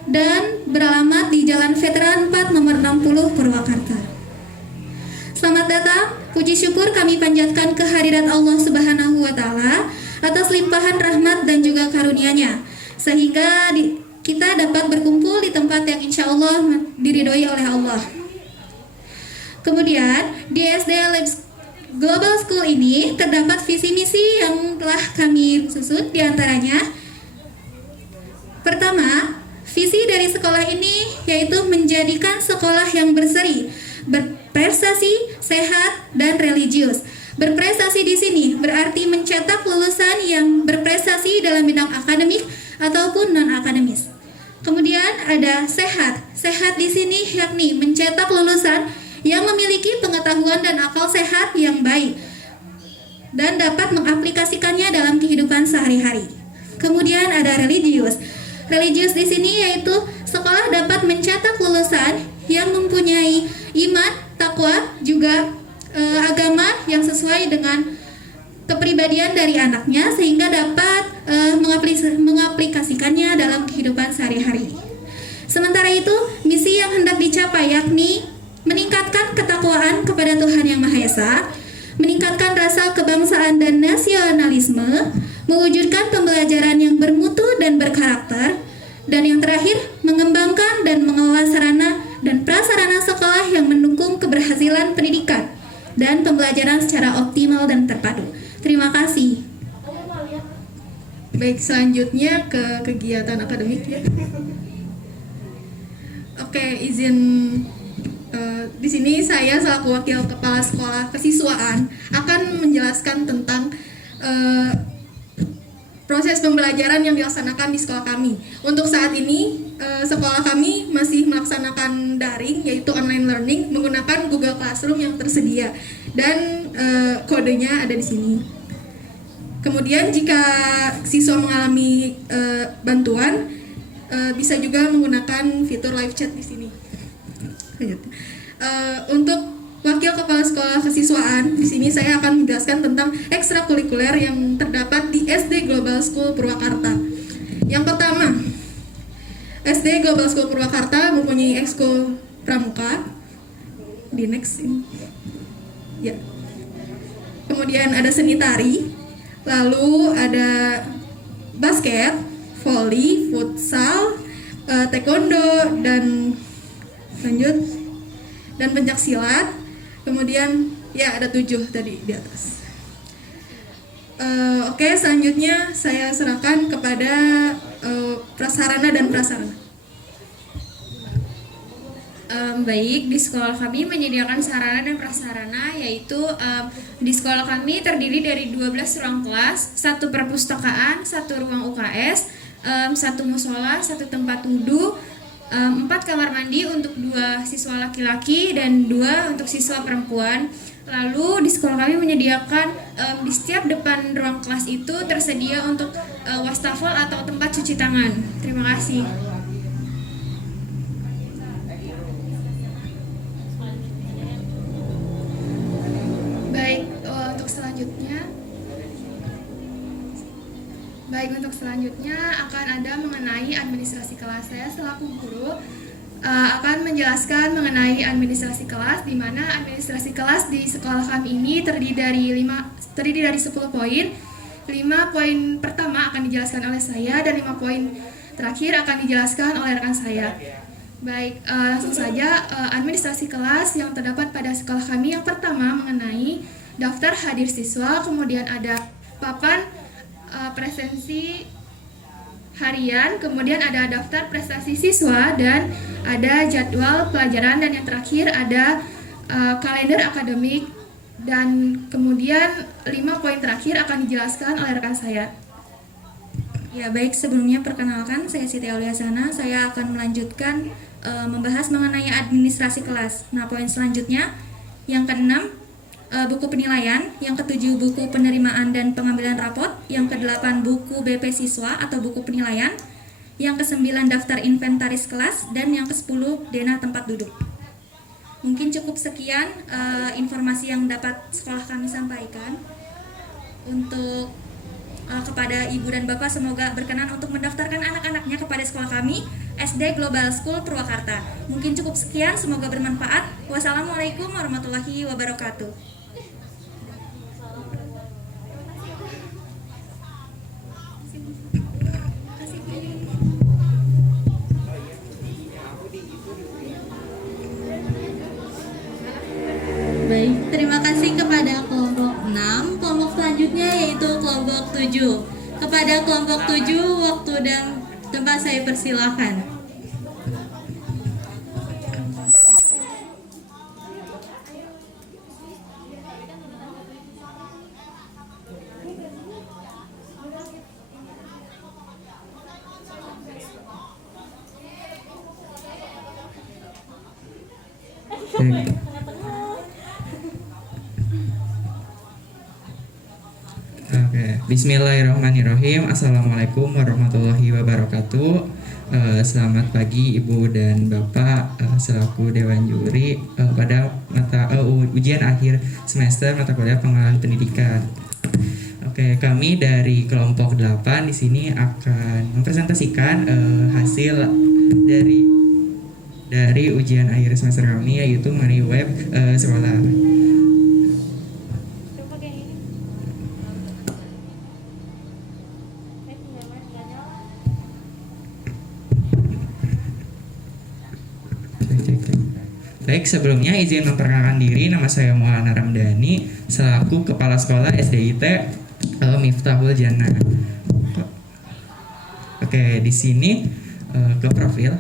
dan beralamat di Jalan Veteran 4 nomor 60 Purwakarta. Selamat datang, puji syukur kami panjatkan kehadirat Allah Subhanahu wa Ta'ala atas limpahan rahmat dan juga karunia-Nya, sehingga kita dapat berkumpul di tempat yang insya Allah diridhoi oleh Allah. Kemudian di SD Global School ini terdapat visi misi yang telah kami susun, diantaranya pertama, visi dari sekolah ini yaitu menjadikan sekolah yang berseri, berprestasi, sehat, dan religius. Berprestasi di sini berarti mencetak lulusan yang berprestasi dalam bidang akademik ataupun non-akademis. Kemudian ada sehat. Sehat di sini yakni mencetak lulusan yang memiliki pengetahuan dan akal sehat yang baik dan dapat mengaplikasikannya dalam kehidupan sehari-hari. Kemudian ada religius. Religius di sini yaitu sekolah dapat mencetak lulusan yang mempunyai iman, takwa, juga agama yang sesuai dengan kepribadian dari anaknya sehingga dapat mengaplikasikannya dalam kehidupan sehari-hari. Sementara itu, misi yang hendak dicapai yakni meningkatkan ketakwaan kepada Tuhan Yang Maha Esa, meningkatkan rasa kebangsaan dan nasionalisme, mewujudkan pembelajaran yang bermutu dan berkarakter, dan yang terakhir, mengembangkan dan mengelola sarana dan prasarana sekolah yang mendukung keberhasilan pendidikan dan pembelajaran secara optimal dan terpadu. Terima kasih. Baik, selanjutnya ke kegiatan akademik ya. Oke, izin di sini saya selaku wakil kepala sekolah kesiswaan akan menjelaskan tentang proses pembelajaran yang dilaksanakan di sekolah kami. Untuk saat ini sekolah kami masih melaksanakan daring, yaitu online learning menggunakan Google Classroom yang tersedia dan kodenya ada di sini. Kemudian jika siswa mengalami bantuan bisa juga menggunakan fitur live chat di sini. Untuk wakil kepala sekolah kesiswaan, di sini saya akan menjelaskan tentang ekstrakurikuler yang terdapat di SD Global School Purwakarta. Yang pertama, SD Global School Purwakarta mempunyai ekskul pramuka. Di next ini. Ya. Kemudian ada seni tari, lalu ada basket, volley, futsal, taekwondo, dan lanjut dan pencak silat. Kemudian ya ada 7 tadi di atas. Oke, selanjutnya saya serahkan kepada prasarana dan prasarana. Baik, di sekolah kami menyediakan sarana dan prasarana, yaitu di sekolah kami terdiri dari 12 ruang kelas, 1 perpustakaan, 1 ruang UKS, 1 musola, 1 tempat wudhu, 4 kamar mandi untuk 2 siswa laki-laki dan 2 untuk siswa perempuan. Lalu di sekolah kami menyediakan di setiap depan ruang kelas itu tersedia untuk wastafel atau tempat cuci tangan. Terima kasih. Baik, untuk selanjutnya selanjutnya akan ada mengenai administrasi kelas. Saya selaku guru akan menjelaskan mengenai administrasi kelas, di mana administrasi kelas di sekolah kami ini terdiri dari 10 poin. 5 poin pertama akan dijelaskan oleh saya dan 5 poin terakhir akan dijelaskan oleh rekan saya. Baik, langsung saja administrasi kelas yang terdapat pada sekolah kami. Yang pertama mengenai daftar hadir siswa, kemudian ada papan presensi harian, kemudian ada daftar prestasi siswa, dan ada jadwal pelajaran, dan yang terakhir ada kalender akademik, dan kemudian 5 poin terakhir akan dijelaskan oleh rekan saya. Ya baik, sebelumnya perkenalkan saya Siti Auliasana. Saya akan melanjutkan membahas mengenai administrasi kelas. Nah, poin selanjutnya yang ke-6 buku penilaian, yang ke-7 buku penerimaan dan pengambilan rapot, yang ke-8 buku BP siswa atau buku penilaian, yang ke-9 daftar inventaris kelas, dan yang ke-10 denah tempat duduk. Mungkin cukup sekian informasi yang dapat sekolah kami sampaikan. Untuk kepada Ibu dan Bapak, semoga berkenan untuk mendaftarkan anak-anaknya kepada sekolah kami, SD Global School Purwakarta. Mungkin cukup sekian, semoga bermanfaat. Wassalamualaikum warahmatullahi wabarakatuh. Baik, terima kasih kepada kelompok 6. Kelompok selanjutnya yaitu kelompok 7. Kepada kelompok 7, waktu dan tempat saya persilahkan. Bismillahirrahmanirrahim. Assalamualaikum warahmatullahi wabarakatuh. Selamat pagi Ibu dan Bapak, selaku Dewan Juri pada ujian akhir semester mata kuliah pengenalan pendidikan. Oke, kami dari kelompok 8 di sini akan mempresentasikan hasil dari ujian akhir semester kami, yaitu mengenai web sekolah. Baik, sebelumnya izin memperkenalkan diri. Nama saya Maulana Ramdhani, selaku Kepala Sekolah SDIT Miftahul Jannah. Oke, di sini ke profil.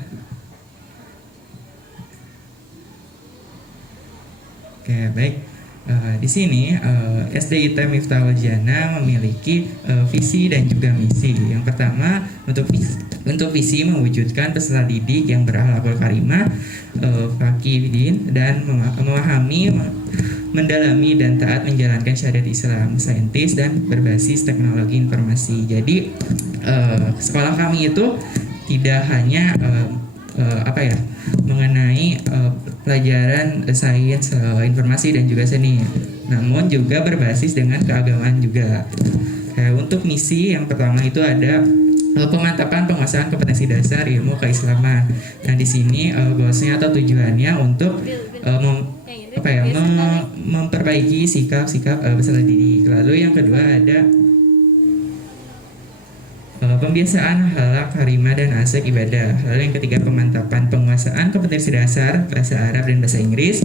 Oke, baik. Di sini SDIT Miftahul Jannah memiliki visi dan juga misi. Yang pertama, untuk visi mewujudkan peserta didik yang berakhlakul karimah, fakih dan memahami, mendalami dan taat menjalankan syariat Islam, saintis dan berbasis teknologi informasi. Jadi sekolah kami itu tidak hanya mengenai pelajaran sains, informasi dan juga seni, namun juga berbasis dengan keagamaan juga. Untuk misi yang pertama itu ada pemantapan penguasaan kompetensi dasar ilmu keislaman. Nah, di sini goalsnya atau tujuannya untuk memperbaiki sikap-sikap peserta didik. Lalu yang kedua ada pembiasaan akhlak karimah dan asik ibadah. Lalu yang ketiga, pemantapan penguasaan kompetensi dasar bahasa Arab dan bahasa Inggris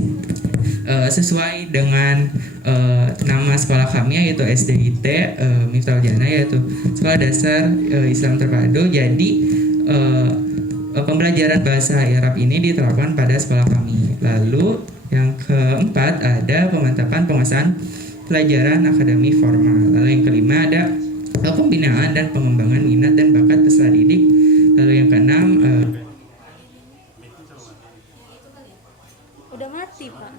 sesuai dengan nama sekolah kami, yaitu SDIT Miftahul Jannah, yaitu Sekolah Dasar Islam Terpadu. Jadi pembelajaran bahasa Arab ini diterapkan pada sekolah kami. Lalu yang keempat ada pemantapan penguasaan pelajaran akademi formal. Lalu yang kelima ada pembinaan dan pengembangan minat dan bakat peserta didik. Lalu yang keenam Udah mati, Pak.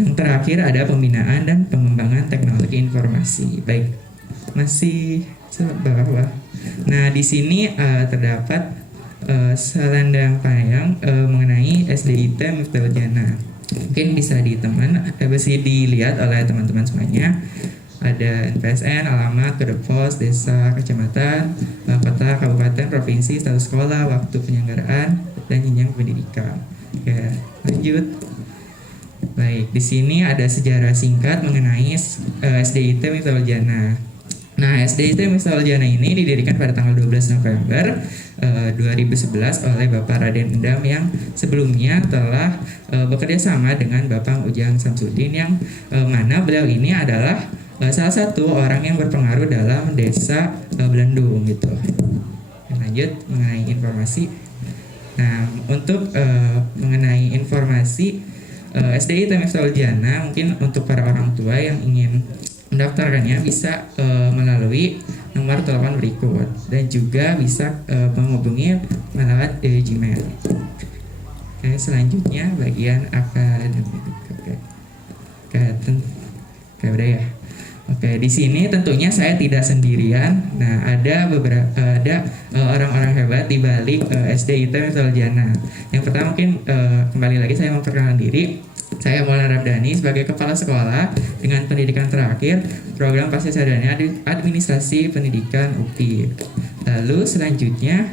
yang terakhir ada pembinaan dan pengembangan teknologi informasi. Baik, masih bawah. Nah, di sini terdapat selandang panjang mengenai SDIT Miftahul Jannah. Mungkin bisa dilihat oleh teman-teman semuanya. Ada NPSN, alamat, kode pos, desa, kecamatan, kota, kabupaten, provinsi, status sekolah, waktu penyelenggaraan, dan jenjang pendidikan. Oke, lanjut. Baik, di sini ada sejarah singkat mengenai SDIT Miftahul Jannah. Nah, SDIT Miftahul Jannah ini didirikan pada tanggal 12 November 2011 oleh Bapak Raden Endam yang sebelumnya telah bekerja sama dengan Bapak Ujang Samsudin, yang mana beliau ini adalah salah satu orang yang berpengaruh dalam desa Belendung gitu. Lanjut mengenai informasi. Nah, untuk mengenai informasi SDIT Miftahul Jannah, mungkin untuk para orang tua yang ingin mendaftarkannya bisa melalui nomor telepon berikut, dan juga bisa menghubungi melalui Gmail. Oke, selanjutnya bagian akademik. Oke, udah ya. Oke, di sini tentunya saya tidak sendirian. Nah, ada orang-orang hebat di balik SDIT Miftahul Jannah. Yang pertama mungkin kembali lagi saya memperkenalkan diri. Saya Maulana Rabdani sebagai kepala sekolah dengan pendidikan terakhir program pasca sarjana administrasi pendidikan UPI. Lalu selanjutnya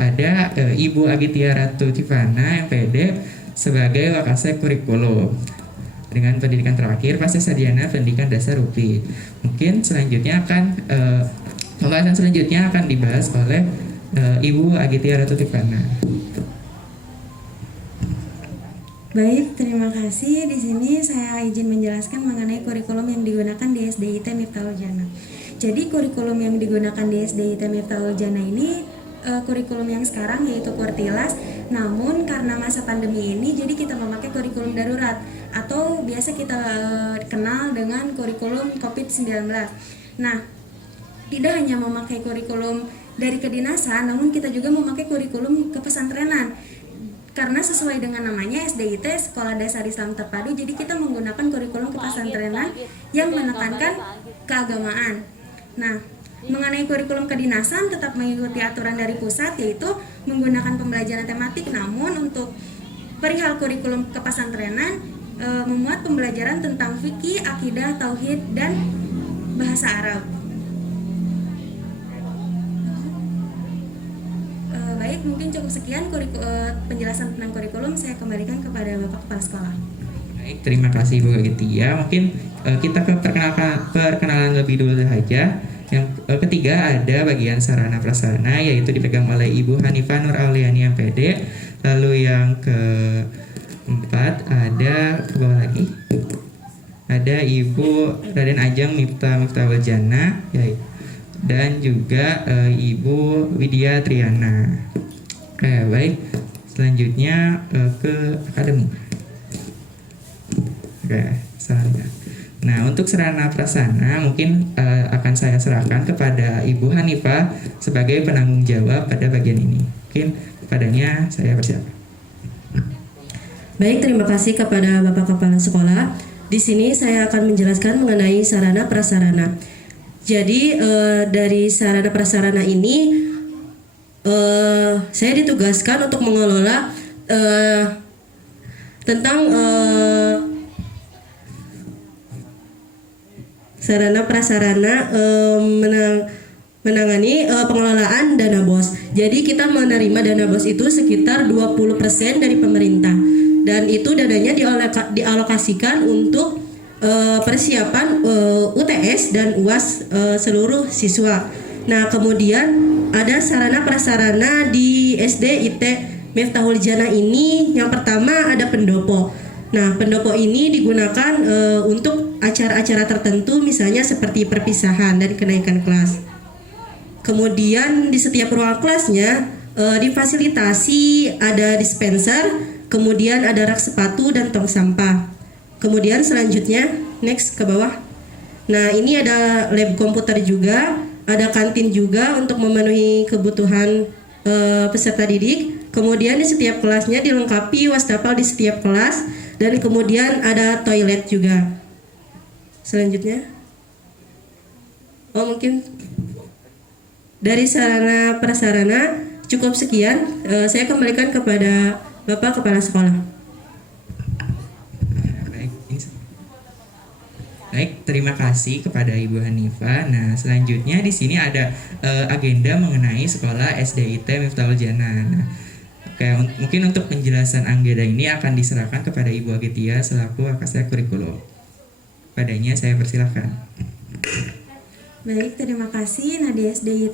ada Ibu Agitya Ratu Tivana MPD sebagai Wakasek Kurikulum dengan pendidikan terakhir pasca sarjana pendidikan dasar UPI. Mungkin selanjutnya pembahasan selanjutnya akan dibahas oleh Ibu Agitya Ratu Tivana. Baik, terima kasih. Di sini saya izin menjelaskan mengenai kurikulum yang digunakan di SDIT Miftahul Jannah. Jadi kurikulum yang digunakan di SDIT Miftahul Jannah ini kurikulum yang sekarang yaitu Kurtilas. Namun karena masa pandemi ini, jadi kita memakai kurikulum darurat atau biasa kita kenal dengan kurikulum COVID-19. Nah, tidak hanya memakai kurikulum dari kedinasan, namun kita juga memakai kurikulum kepesantrenan. Karena sesuai dengan namanya SDIT Sekolah Dasar Islam Terpadu, jadi kita menggunakan kurikulum kepesantrenan yang menekankan keagamaan. Nah, mengenai kurikulum kedinasan tetap mengikuti aturan dari pusat, yaitu menggunakan pembelajaran tematik. Namun untuk perihal kurikulum kepesantrenan memuat pembelajaran tentang fikih, akidah, tauhid, dan bahasa Arab. Baik, mungkin cukup sekian penjelasan tentang kurikulum. Saya kembalikan kepada Bapak Kepala Sekolah. Baik, terima kasih Bu Agitya. Mungkin kita ke perkenalan lebih dulu saja. Yang ketiga ada bagian sarana prasarana, yaitu dipegang oleh Ibu Hanifah Nur Auliani MPD. Lalu yang keempat ada ke bawah lagi ada Ibu Raden Ajeng Miftahul Jannah, dan juga Ibu Widya Triana. Baik, selanjutnya ke akademik. Sarana. Nah, untuk sarana prasarana mungkin akan saya serahkan kepada Ibu Hanifah sebagai penanggung jawab pada bagian ini. Mungkin kepadanya saya persilakan. Baik, terima kasih kepada Bapak Kepala Sekolah. Di sini saya akan menjelaskan mengenai sarana prasarana. Jadi dari sarana prasarana ini saya ditugaskan untuk mengelola tentang sarana prasarana menangani pengelolaan dana BOS. Jadi kita menerima dana BOS itu sekitar 20% dari pemerintah, dan itu dananya dialokasikan untuk persiapan UTS dan UAS seluruh siswa. Nah, kemudian ada sarana prasarana di SDIT Miftahul Jannah ini. Yang pertama ada pendopo. Nah, pendopo ini digunakan untuk acara-acara tertentu, misalnya seperti perpisahan dan kenaikan kelas. Kemudian di setiap ruang kelasnya difasilitasi ada dispenser, kemudian ada rak sepatu dan tong sampah. Kemudian selanjutnya next ke bawah. Nah, ini ada lab komputer juga, ada kantin juga untuk memenuhi kebutuhan peserta didik. Kemudian di setiap kelasnya dilengkapi wastafel di setiap kelas, dan kemudian ada toilet juga. Selanjutnya, mungkin dari sarana prasarana cukup sekian. Saya kembalikan kepada Bapak Kepala Sekolah. Baik, terima kasih kepada Ibu Hanifah. Nah, selanjutnya di sini ada agenda mengenai sekolah SDIT Miftahul Jannah. Nah, mungkin untuk penjelasan agenda ini akan diserahkan kepada Ibu Agitia selaku Wakasek Kurikulum. Padanya saya persilahkan. Baik, terima kasih. Nah, di SDIT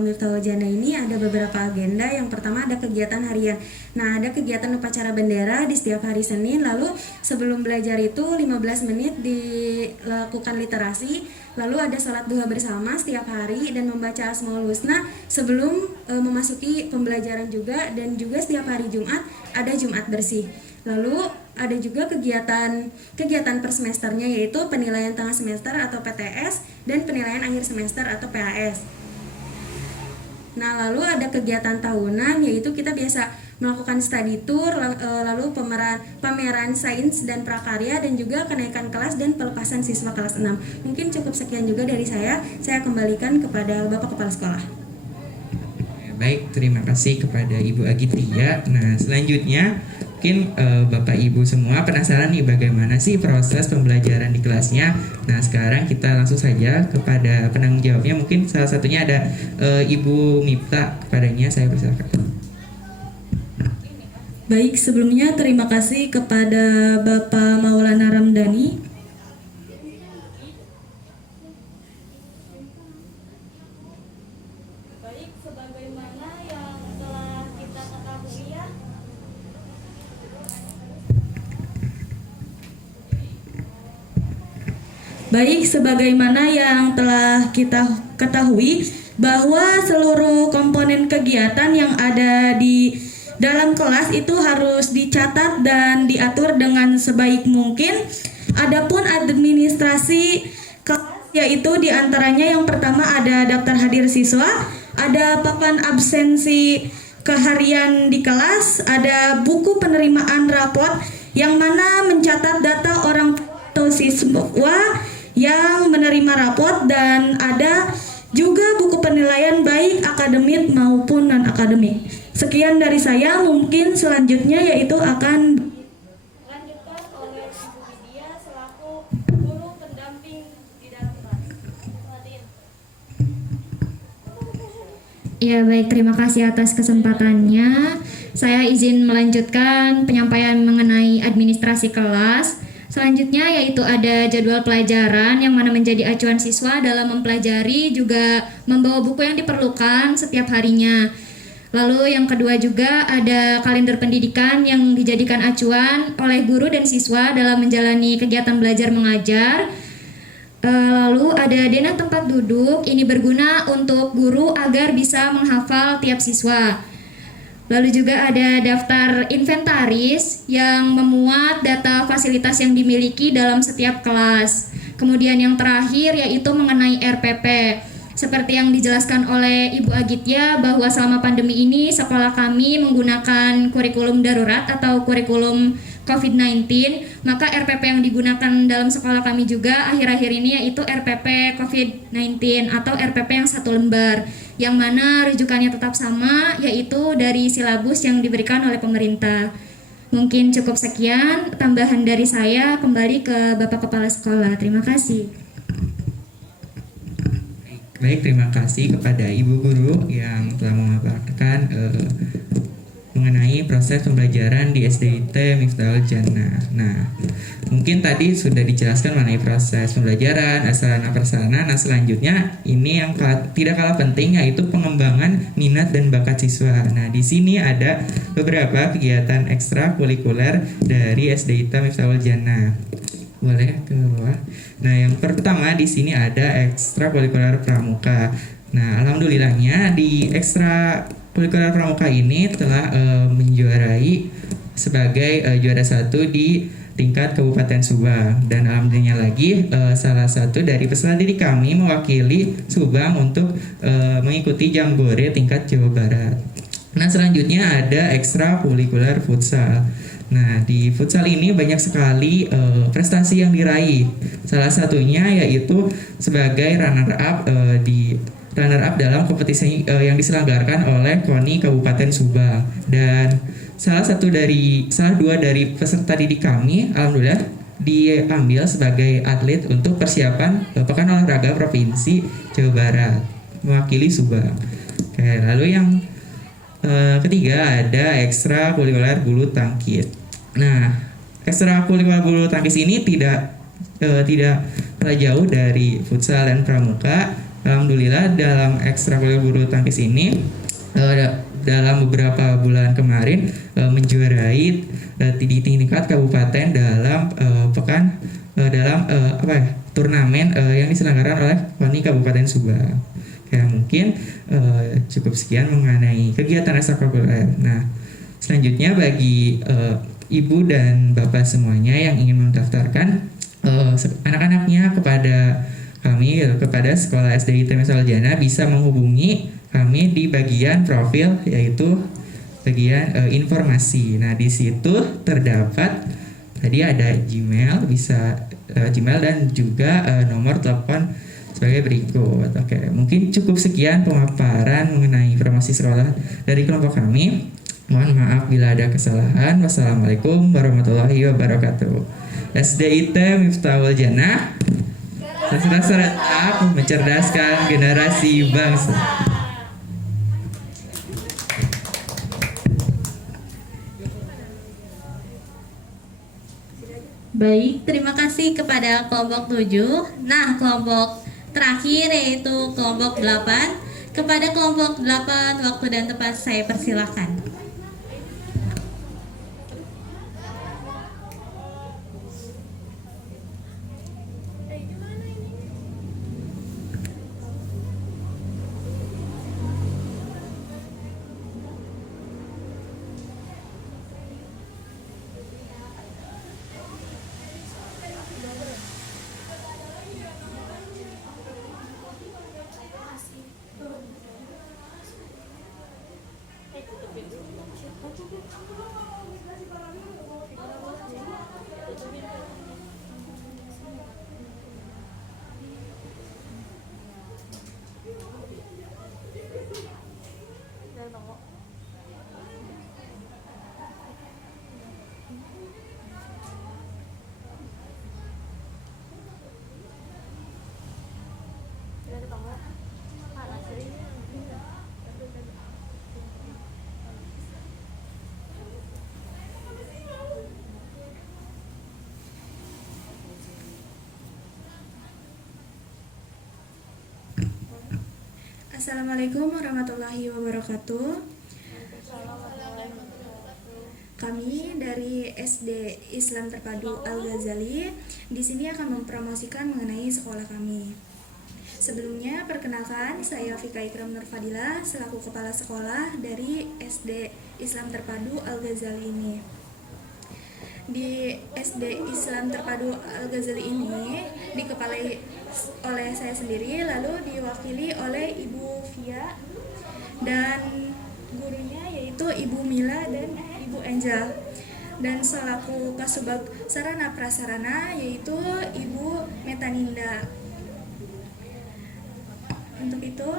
Miftahul Jannah ini ada beberapa agenda. Yang pertama ada kegiatan harian. Nah, ada kegiatan upacara bendera di setiap hari Senin. Lalu sebelum belajar itu 15 menit dilakukan literasi. Lalu ada sholat duha bersama setiap hari dan membaca Asmaul Husna sebelum memasuki pembelajaran juga. Dan juga setiap hari Jumat ada Jumat bersih. Lalu ada juga kegiatan per semesternya, yaitu penilaian tengah semester atau PTS dan penilaian akhir semester atau PAS. Nah, lalu ada kegiatan tahunan, yaitu kita biasa melakukan study tour, lalu pameran sains dan prakarya, dan juga kenaikan kelas dan pelepasan siswa kelas 6. Mungkin cukup sekian juga dari saya kembalikan kepada Bapak Kepala Sekolah. Baik, terima kasih kepada Ibu Agitia. Nah, selanjutnya mungkin Bapak Ibu semua penasaran nih bagaimana sih proses pembelajaran di kelasnya. Nah, sekarang kita langsung saja kepada penanggung jawabnya. Mungkin salah satunya ada Ibu Mipta. Kepadanya saya persilakan. Baik, sebelumnya terima kasih kepada Bapak Maulana Ramdhani Baik, sebagaimana yang telah kita ketahui bahwa seluruh komponen kegiatan yang ada di dalam kelas itu harus dicatat dan diatur dengan sebaik mungkin. Adapun administrasi kelas, yaitu diantaranya yang pertama ada daftar hadir siswa, ada papan absensi keharian di kelas, ada buku penerimaan raport yang mana mencatat data orang atau siswa yang menerima raport, dan ada juga buku penilaian baik akademik maupun non-akademik. Sekian dari saya, mungkin selanjutnya yaitu akan dilanjutkan oleh Ibu Widya selaku guru pendamping di dalam kelas. Ya, baik, terima kasih atas kesempatannya. Saya izin melanjutkan penyampaian mengenai administrasi kelas. Selanjutnya yaitu ada jadwal pelajaran yang mana menjadi acuan siswa dalam mempelajari, juga membawa buku yang diperlukan setiap harinya. Lalu yang kedua juga ada kalender pendidikan yang dijadikan acuan oleh guru dan siswa dalam menjalani kegiatan belajar mengajar. Lalu ada denah tempat duduk, ini berguna untuk guru agar bisa menghafal tiap siswa. Lalu juga ada daftar inventaris yang memuat data fasilitas yang dimiliki dalam setiap kelas. Kemudian yang terakhir yaitu mengenai RPP. Seperti yang dijelaskan oleh Ibu Agitia bahwa selama pandemi ini sekolah kami menggunakan kurikulum darurat atau kurikulum COVID-19, maka RPP yang digunakan dalam sekolah kami juga akhir-akhir ini yaitu RPP COVID-19 atau RPP yang 1 lembar, yang mana rujukannya tetap sama, yaitu dari silabus yang diberikan oleh pemerintah. Mungkin cukup sekian tambahan dari saya, kembali ke Bapak Kepala Sekolah. Terima kasih. Baik, terima kasih kepada Ibu Guru yang telah memaparkan mengenai proses pembelajaran di SDIT Miftahul Jannah. Nah, mungkin tadi sudah dijelaskan mengenai proses pembelajaran, sarana prasarana. Nah, selanjutnya ini yang tidak kalah penting yaitu pengembangan minat dan bakat siswa. Nah, di sini ada beberapa kegiatan ekstrakurikuler dari SDIT Miftahul Jannah. Boleh ke bawah. Nah, yang pertama di sini ada ekstrakurikuler pramuka. Nah, alhamdulillahnya di ekstrakurikuler pramuka ini telah menjuarai sebagai juara 1 di tingkat Kabupaten Subang, dan alhamdulillah lagi salah satu dari peserta didik kami mewakili Subang untuk mengikuti Jambore tingkat Jawa Barat. Nah, selanjutnya ada ekstrakurikuler futsal. Nah, di futsal ini banyak sekali prestasi yang diraih. Salah satunya yaitu sebagai runner up dalam kompetisi yang diselenggarakan oleh KONI Kabupaten Subang. Dan salah dua dari peserta didik kami alhamdulillah diambil sebagai atlet untuk persiapan Pekan Olahraga Provinsi Jawa Barat mewakili Subang. Oke, lalu yang ketiga ada ekstrakurikuler bulu tangkis. Nah, ekstrakurikuler bulu tangkis ini tidak kalah jauh dari futsal dan pramuka. Alhamdulillah dalam ekstrakurikuler bulu tangkis ini dalam beberapa bulan kemarin menjuarai di tingkat kabupaten dalam turnamen yang diselenggarakan oleh KONI Kabupaten Subang. Ya, mungkin cukup sekian mengenai kegiatan ekstrakurikuler. Nah, selanjutnya bagi ibu dan bapak semuanya yang ingin mendaftarkan anak-anaknya kepada kami, kepada Sekolah SDIT Miftahul bisa menghubungi kami di bagian profil, yaitu bagian informasi. Nah, di situ terdapat tadi ada Gmail, bisa Gmail dan juga nomor telepon sebagai berikut. Oke, mungkin cukup sekian pemaparan mengenai informasi sekolah dari kelompok kami. Mohon maaf bila ada kesalahan. Wassalamualaikum warahmatullahi wabarakatuh. SDIT Miftahul Jannah, serta mencerdaskan generasi bangsa. Baik, terima kasih kepada kelompok 7. Nah, kelompok terakhir yaitu kelompok 8. Kepada kelompok 8, waktu dan tempat saya persilahkan. Assalamualaikum warahmatullahi wabarakatuh. Kami dari SD Islam Terpadu Al-Ghazali di sini akan mempromosikan mengenai sekolah kami. Sebelumnya, perkenalkan, saya Fika Ikram Nur Fadila selaku kepala sekolah dari SD Islam Terpadu Al-Ghazali ini. Di SD Islam Terpadu Al-Ghazali ini dikepalai oleh saya sendiri, lalu diwakili oleh Ibu Via dan gurunya yaitu Ibu Mila dan Ibu Angel, dan selaku Kasubag Sarana Prasarana yaitu Ibu Metaninda. Untuk itu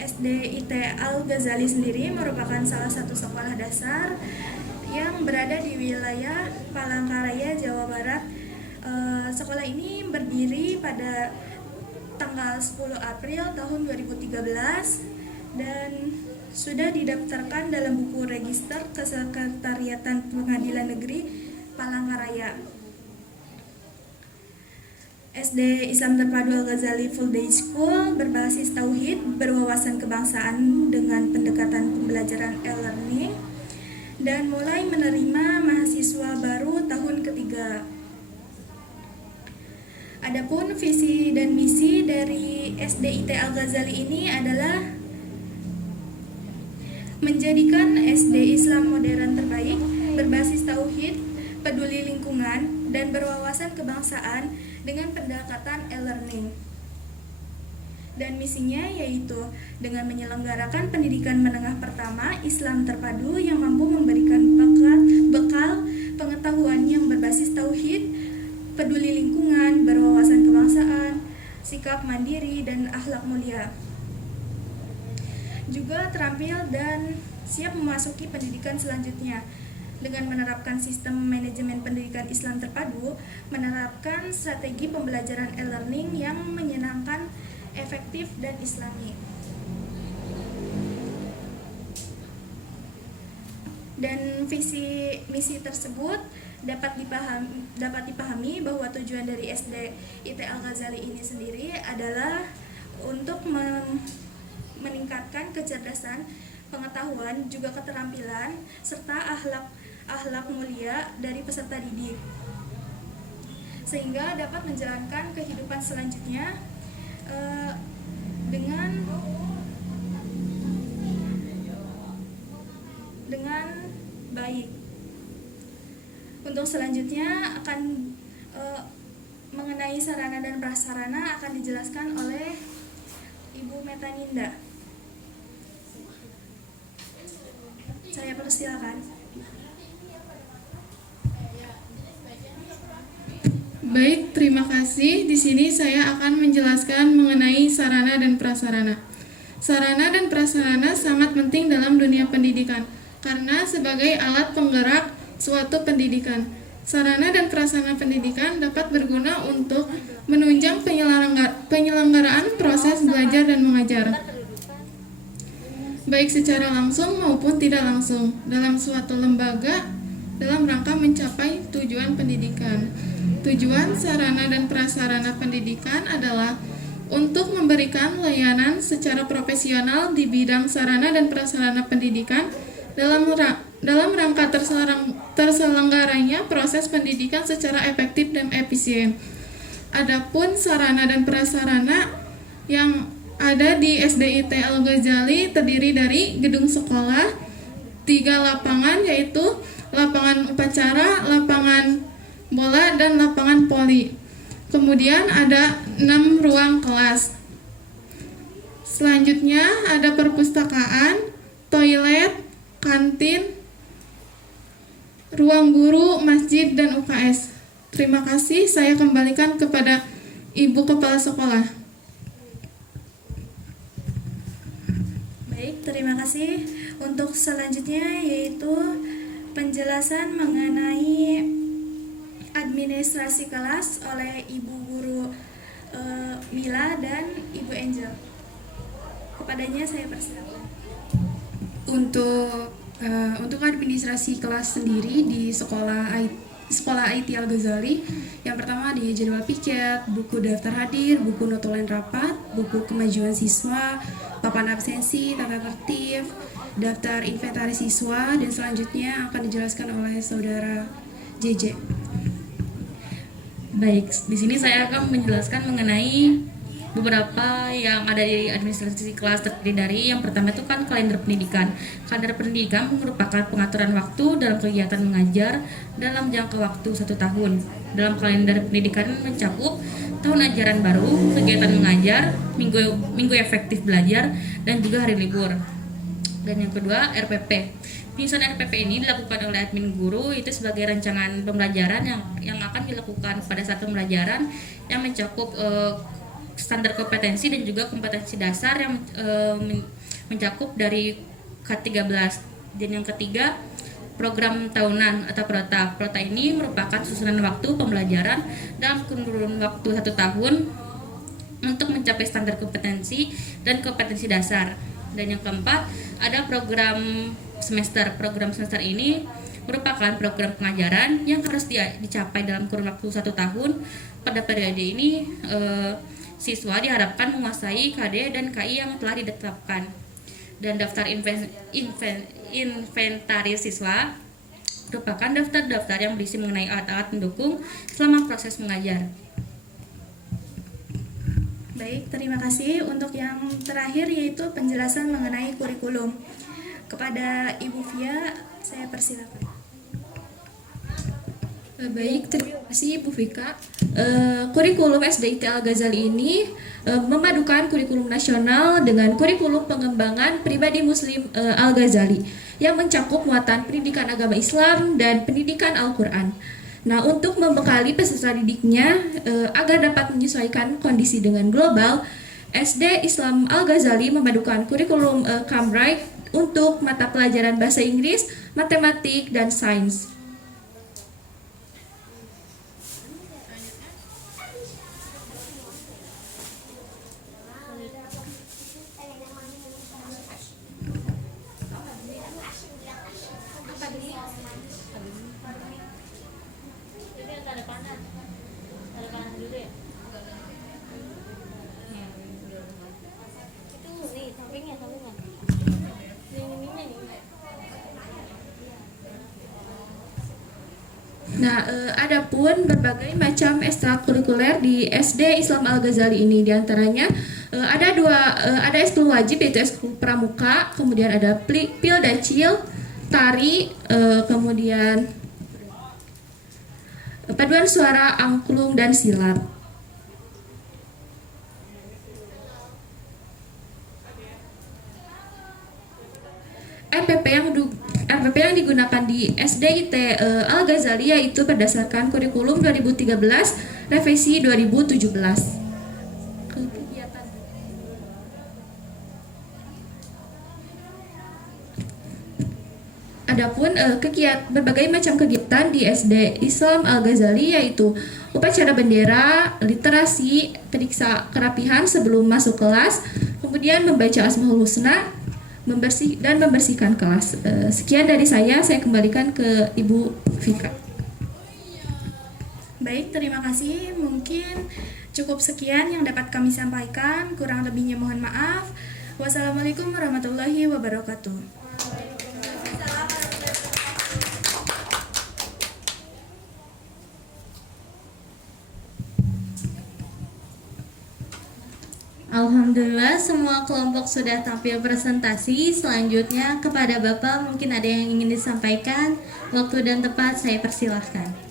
SDIT Al-Ghazali sendiri merupakan salah satu sekolah dasar yang berada di wilayah Palangkaraya, Jawa Barat. Sekolah ini berdiri pada tanggal 10 April tahun 2013 dan sudah didaftarkan dalam buku register Kesekretariatan Pengadilan Negeri Palangkaraya. SD Islam Terpadu Al-Ghazali Full Day School berbasis tauhid, berwawasan kebangsaan dengan pendekatan pembelajaran e-learning dan mulai menerima mahasiswa baru tahun ketiga. Adapun visi dan misi dari SDIT Al-Ghazali ini adalah menjadikan SD Islam modern terbaik, berbasis tauhid, peduli lingkungan, dan berwawasan kebangsaan dengan pendekatan e-learning. Dan misinya yaitu dengan menyelenggarakan pendidikan menengah pertama Islam terpadu yang mampu memberikan bekal pengetahuan yang berbasis tauhid, peduli lingkungan, berwawasan kebangsaan, sikap mandiri, dan akhlak mulia. juga terampil dan siap memasuki pendidikan selanjutnya dengan menerapkan sistem manajemen pendidikan Islam terpadu, menerapkan strategi pembelajaran e-learning yang menyenangkan, efektif, dan islami. Dan visi misi tersebut dapat dipahami bahwa tujuan dari SDIT Al-Ghazali ini sendiri adalah untuk meningkatkan kecerdasan, pengetahuan, juga keterampilan serta akhlak mulia dari peserta didik, sehingga dapat menjalankan kehidupan selanjutnya dengan baik. Untuk selanjutnya akan mengenai sarana dan prasarana akan dijelaskan oleh Ibu Metaninda. Saya persilakan. Baik, terima kasih. Di sini saya akan menjelaskan mengenai sarana dan prasarana. Sarana dan prasarana sangat penting dalam dunia pendidikan karena sebagai alat penggerak suatu pendidikan. Sarana dan prasarana pendidikan dapat berguna untuk menunjang penyelenggaraan proses belajar dan mengajar, baik secara langsung maupun tidak langsung, dalam suatu lembaga dalam rangka mencapai tujuan pendidikan. Tujuan sarana dan prasarana pendidikan adalah untuk memberikan layanan secara profesional di bidang sarana dan prasarana pendidikan dalam rangka terselenggaranya proses pendidikan secara efektif dan efisien. Adapun sarana dan prasarana yang ada di SDIT Al-Ghazali terdiri dari gedung sekolah, 3 lapangan yaitu lapangan upacara, lapangan bola, dan lapangan voli. Kemudian ada 6 ruang kelas. Selanjutnya ada perpustakaan, toilet, kantin, ruang guru, masjid, dan UKS. Terima kasih, saya kembalikan kepada Ibu Kepala Sekolah. Baik, terima kasih. Untuk selanjutnya yaitu penjelasan mengenai administrasi kelas oleh Ibu Guru Mila dan Ibu Angel. Kepadanya saya persilakan. Untuk administrasi kelas sendiri di sekolah IT Al-Ghazali, yang pertama ada jadwal piket, buku daftar hadir, buku notulen rapat, buku kemajuan siswa, papan absensi, tata tertib, daftar inventaris siswa, dan selanjutnya akan dijelaskan oleh saudara JJ. Baik, di sini saya akan menjelaskan mengenai beberapa yang ada di administrasi kelas, terdiri dari yang pertama itu kan kalender pendidikan. Kalender pendidikan merupakan pengaturan waktu dalam kegiatan mengajar dalam jangka waktu 1 tahun. Dalam kalender pendidikan mencakup tahun ajaran baru, kegiatan mengajar, minggu efektif belajar, dan juga hari libur. Dan yang kedua, RPP. Penyusunan RPP ini dilakukan oleh admin guru, itu sebagai rancangan pembelajaran yang akan dilakukan pada saat pembelajaran yang mencakup standar kompetensi dan juga kompetensi dasar yang mencakup dari K13. Dan yang ketiga, program tahunan atau PROTA. PROTA ini merupakan susunan waktu pembelajaran dalam kurun waktu 1 tahun untuk mencapai standar kompetensi dan kompetensi dasar. Dan yang keempat, ada program semester. Program semester ini merupakan program pengajaran yang harus dicapai dalam kurun waktu 1 tahun. Pada periode ini siswa diharapkan menguasai KD dan KI yang telah ditetapkan. Dan daftar inventaris siswa merupakan daftar-daftar yang berisi mengenai alat-alat mendukung selama proses mengajar. Baik, terima kasih. Untuk yang terakhir yaitu penjelasan mengenai kurikulum. Kepada Ibu Via, saya persilakan. Baik, terima kasih Bu Vika. Kurikulum SDIT Al-Ghazali ini memadukan kurikulum nasional dengan kurikulum pengembangan pribadi Muslim Al-Ghazali yang mencakup muatan pendidikan agama Islam dan pendidikan Al-Quran. Nah, untuk membekali peserta didiknya agar dapat menyesuaikan kondisi dengan global, SD Islam Al-Ghazali memadukan kurikulum Cambridge untuk mata pelajaran bahasa Inggris, matematik, dan sains. Nah, adapun berbagai macam ekstrakurikuler di SD Islam Al-Ghazali ini, diantaranya ada ekskul wajib yaitu ekskul pramuka, kemudian ada pil dacil, tari, kemudian paduan suara, angklung, dan silat. RPP yang digunakan di SDIT Al-Ghazali yaitu berdasarkan kurikulum 2013 revisi 2017. Adapun berbagai macam kegiatan di SD Islam Al-Ghazali yaitu upacara bendera, literasi, periksa kerapihan sebelum masuk kelas, kemudian membaca Asmaul Husna, membersihkan kelas. Sekian dari saya kembalikan ke Ibu Vika. Baik, terima kasih. Mungkin cukup sekian yang dapat kami sampaikan. Kurang lebihnya mohon maaf. Wassalamualaikum warahmatullahi wabarakatuh. Alhamdulillah semua kelompok sudah tampil presentasi. Selanjutnya kepada Bapak mungkin ada yang ingin disampaikan. Waktu dan tempat saya persilahkan.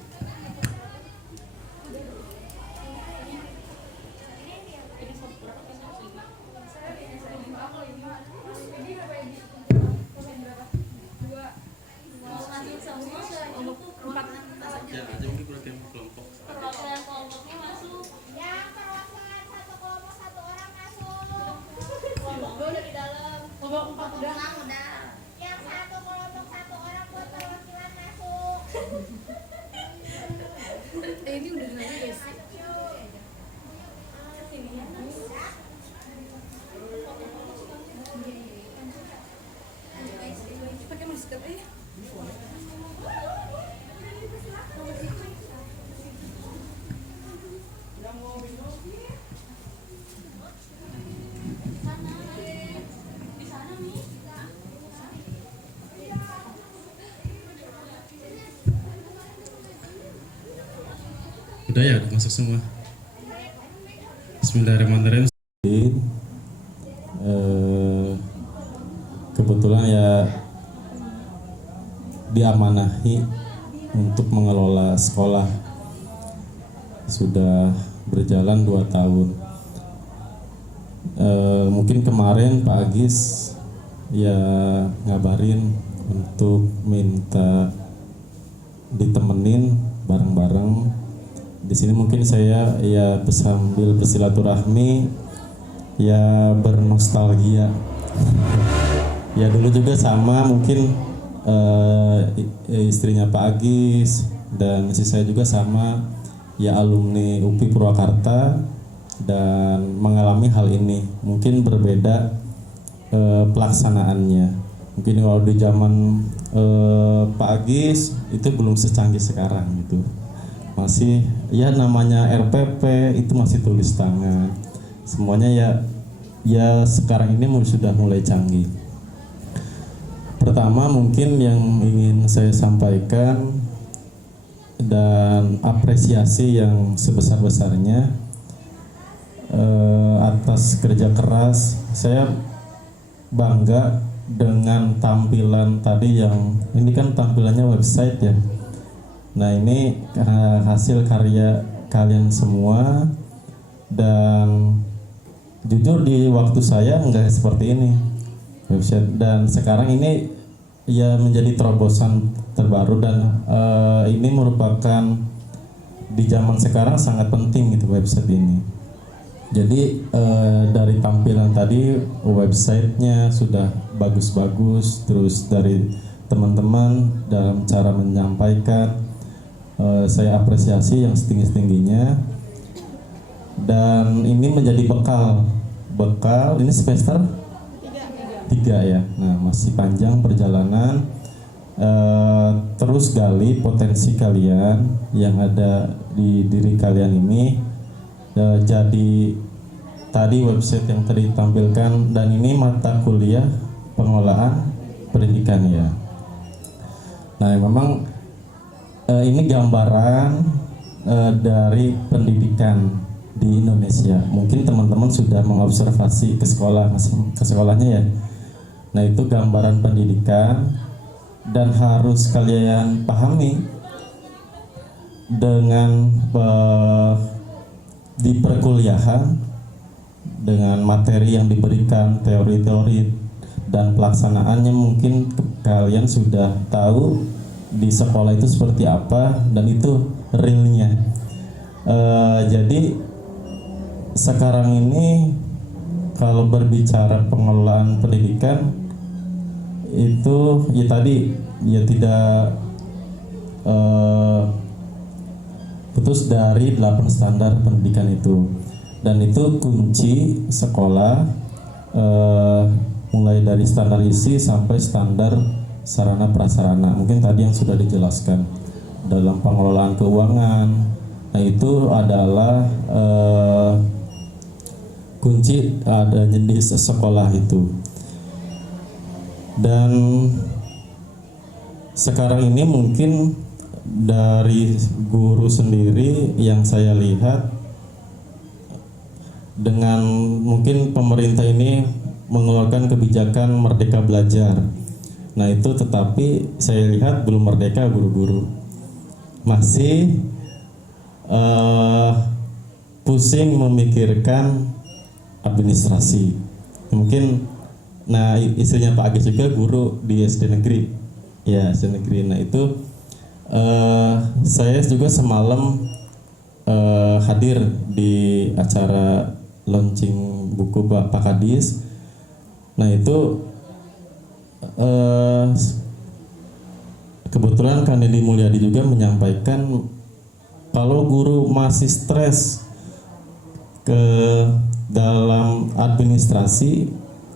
Udah ya, udah masuk semua. Bismillahirrahmanirrahim. Kebetulan ya diamanahi untuk mengelola sekolah. Sudah berjalan 2 tahun. Mungkin kemarin Pak Agis ya ngabarin untuk minta ditemenin bareng-bareng. Di sini mungkin saya ya sambil bersilaturahmi ya bernostalgia. Ya dulu juga sama mungkin istrinya Pak Agis dan istri saya juga sama ya alumni UPI Purwakarta dan mengalami hal ini. Mungkin berbeda pelaksanaannya. Mungkin kalau di zaman Pak Agis itu belum secanggih sekarang gitu. Masih ya namanya RPP itu masih tulis tangan. Semuanya ya sekarang ini sudah mulai canggih. Pertama mungkin yang ingin saya sampaikan dan apresiasi yang sebesar-besarnya atas kerja keras. Saya bangga dengan tampilan tadi yang ini kan tampilannya website ya. Nah ini hasil karya kalian semua dan jujur di waktu saya enggak seperti ini website dan sekarang ini ya menjadi terobosan terbaru dan ini merupakan di zaman sekarang sangat penting gitu website ini. Jadi dari tampilan tadi websitenya sudah bagus-bagus, terus dari teman-teman dalam cara menyampaikan saya apresiasi yang setinggi-tingginya. Dan ini menjadi bekal ini semester 3 ya. Nah, masih panjang perjalanan. Terus gali potensi kalian yang ada di diri kalian ini. Jadi tadi website yang tadi ditampilkan, dan ini mata kuliah pengelolaan pendidikan ya. Nah, memang ini gambaran dari pendidikan di Indonesia. Mungkin teman-teman sudah mengobservasi ke sekolahnya ya. Nah, itu gambaran pendidikan, dan harus kalian pahami dengan di perkuliahan, dengan materi yang diberikan, teori-teori dan pelaksanaannya mungkin kalian sudah tahu di sekolah itu seperti apa, dan itu realnya. Jadi sekarang ini kalau berbicara pengelolaan pendidikan itu ya tadi ya tidak putus dari 8 standar pendidikan itu, dan itu kunci sekolah mulai dari standar isi sampai standar sarana prasarana. Mungkin tadi yang sudah dijelaskan dalam pengelolaan keuangan. Nah, itu adalah kunci adanya di sekolah itu. Dan sekarang ini mungkin dari guru sendiri yang saya lihat, dengan mungkin pemerintah ini mengeluarkan kebijakan Merdeka Belajar. Nah, itu tetapi saya lihat belum merdeka guru-guru. Masih pusing memikirkan administrasi. Mungkin nah istrinya Pak Agis juga guru di SD negeri. Ya, SD negeri. Nah, itu saya juga semalam hadir di acara launching buku Pak Kadis. Nah, itu kebetulan Kak Nedi Mulyadi juga menyampaikan kalau guru masih stres ke dalam administrasi,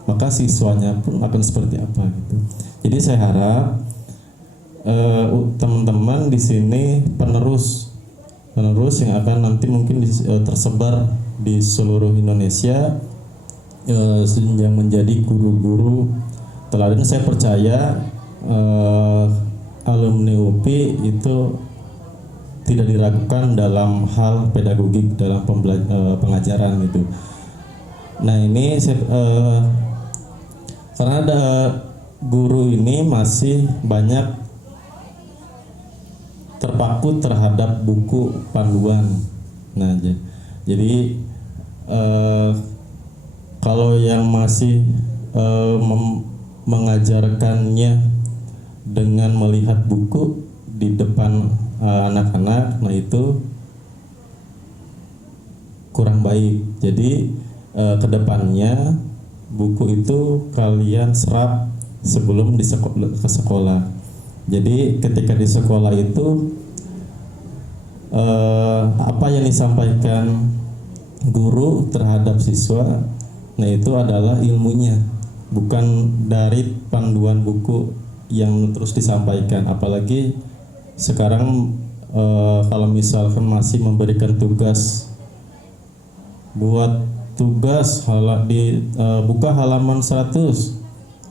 maka siswanya pun akan seperti apa gitu. Jadi saya harap teman-teman di sini penerus yang akan nanti mungkin tersebar di seluruh Indonesia yang menjadi guru-guru teladan. Saya percaya alumni UPI itu tidak diragukan dalam hal pedagogik, dalam pengajaran gitu. Nah, ini karena ada guru ini masih banyak terpaku terhadap buku panduan. Nah, jadi kalau yang masih mengajarkannya dengan melihat buku di depan anak-anak, nah itu kurang baik. Jadi kedepannya buku itu kalian serap sebelum ke sekolah. Jadi ketika di sekolah itu apa yang disampaikan guru terhadap siswa, nah itu adalah ilmunya, bukan dari panduan buku yang terus disampaikan. Apalagi sekarang kalau misalkan masih memberikan tugas, buat tugas buka halaman 100,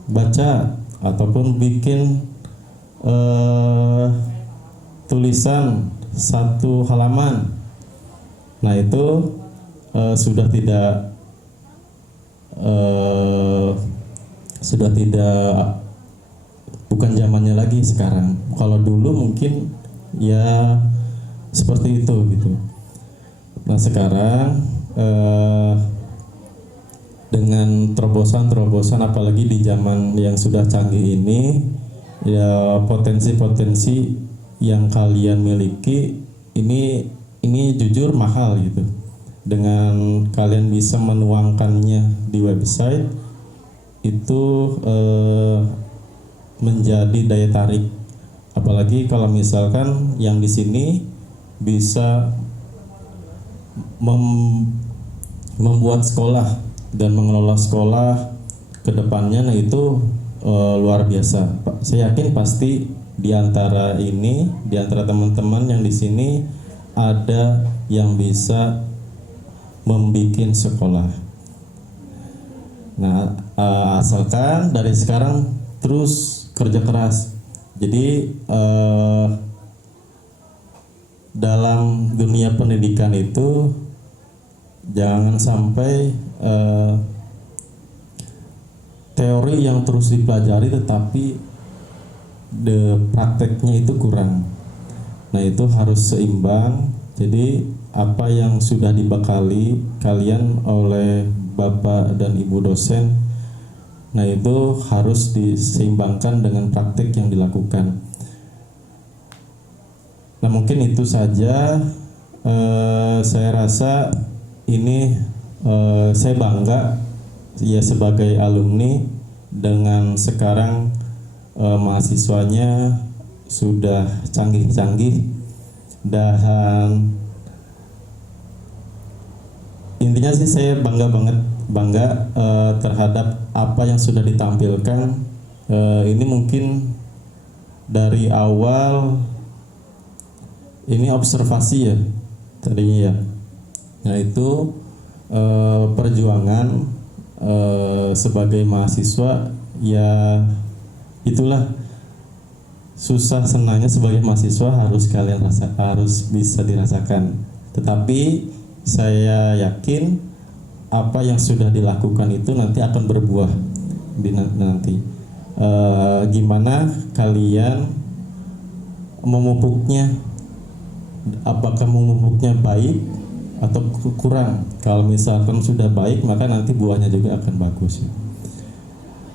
baca, ataupun bikin tulisan 1 halaman. Nah, itu sudah tidak bukan zamannya lagi sekarang. Kalau dulu mungkin ya seperti itu gitu. Nah, sekarang dengan terobosan apalagi di zaman yang sudah canggih ini, ya potensi yang kalian miliki ini jujur mahal gitu. dengan kalian bisa menuangkannya di website itu menjadi daya tarik. Apalagi kalau misalkan yang di sini bisa membuat sekolah dan mengelola sekolah ke depannya, nah itu luar biasa. Saya yakin pasti di antara teman-teman yang di sini ada yang bisa membikin sekolah. Nah, asalkan dari sekarang terus kerja keras. Jadi dalam dunia pendidikan itu jangan sampai teori yang terus dipelajari tetapi prakteknya itu kurang. Nah, itu harus seimbang. Jadi apa yang sudah dibekali kalian oleh Bapak dan Ibu dosen, nah itu harus diseimbangkan dengan praktek yang dilakukan. Nah, mungkin itu saja. Saya rasa ini saya bangga ya sebagai alumni dengan sekarang mahasiswanya sudah canggih-canggih, dan intinya sih saya bangga terhadap apa yang sudah ditampilkan. Ini mungkin dari awal ini observasi ya tadinya ya. Nah, itu perjuangan sebagai mahasiswa ya, itulah susah senangnya sebagai mahasiswa harus bisa dirasakan. Tetapi saya yakin apa yang sudah dilakukan itu nanti akan berbuah nanti. Gimana kalian memupuknya? Apakah memupuknya baik atau kurang? Kalau misalkan sudah baik, maka nanti buahnya juga akan bagus.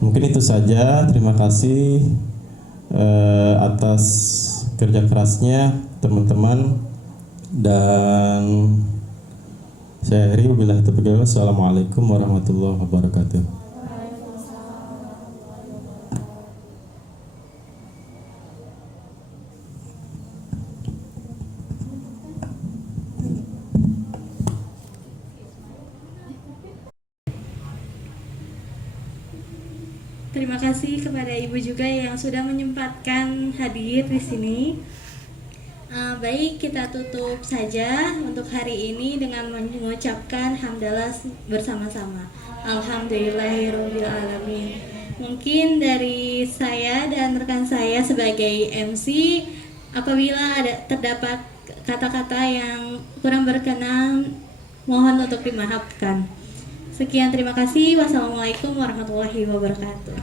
Mungkin itu saja. Terima kasih atas kerja kerasnya teman-teman, dan saya akhiri. Wabillahi taufiq wal hidayah. Assalamualaikum warahmatullahi wabarakatuh. Terima kasih kepada Ibu juga yang sudah menyempatkan hadir di sini. Baik, kita tutup saja untuk hari ini dengan mengucapkan hamdalah bersama-sama. Alhamdulillahirabbil alamin. Mungkin dari saya dan rekan saya sebagai MC, apabila terdapat kata-kata yang kurang berkenan, mohon untuk dimaafkan. Sekian, terima kasih. Wassalamualaikum warahmatullahi wabarakatuh.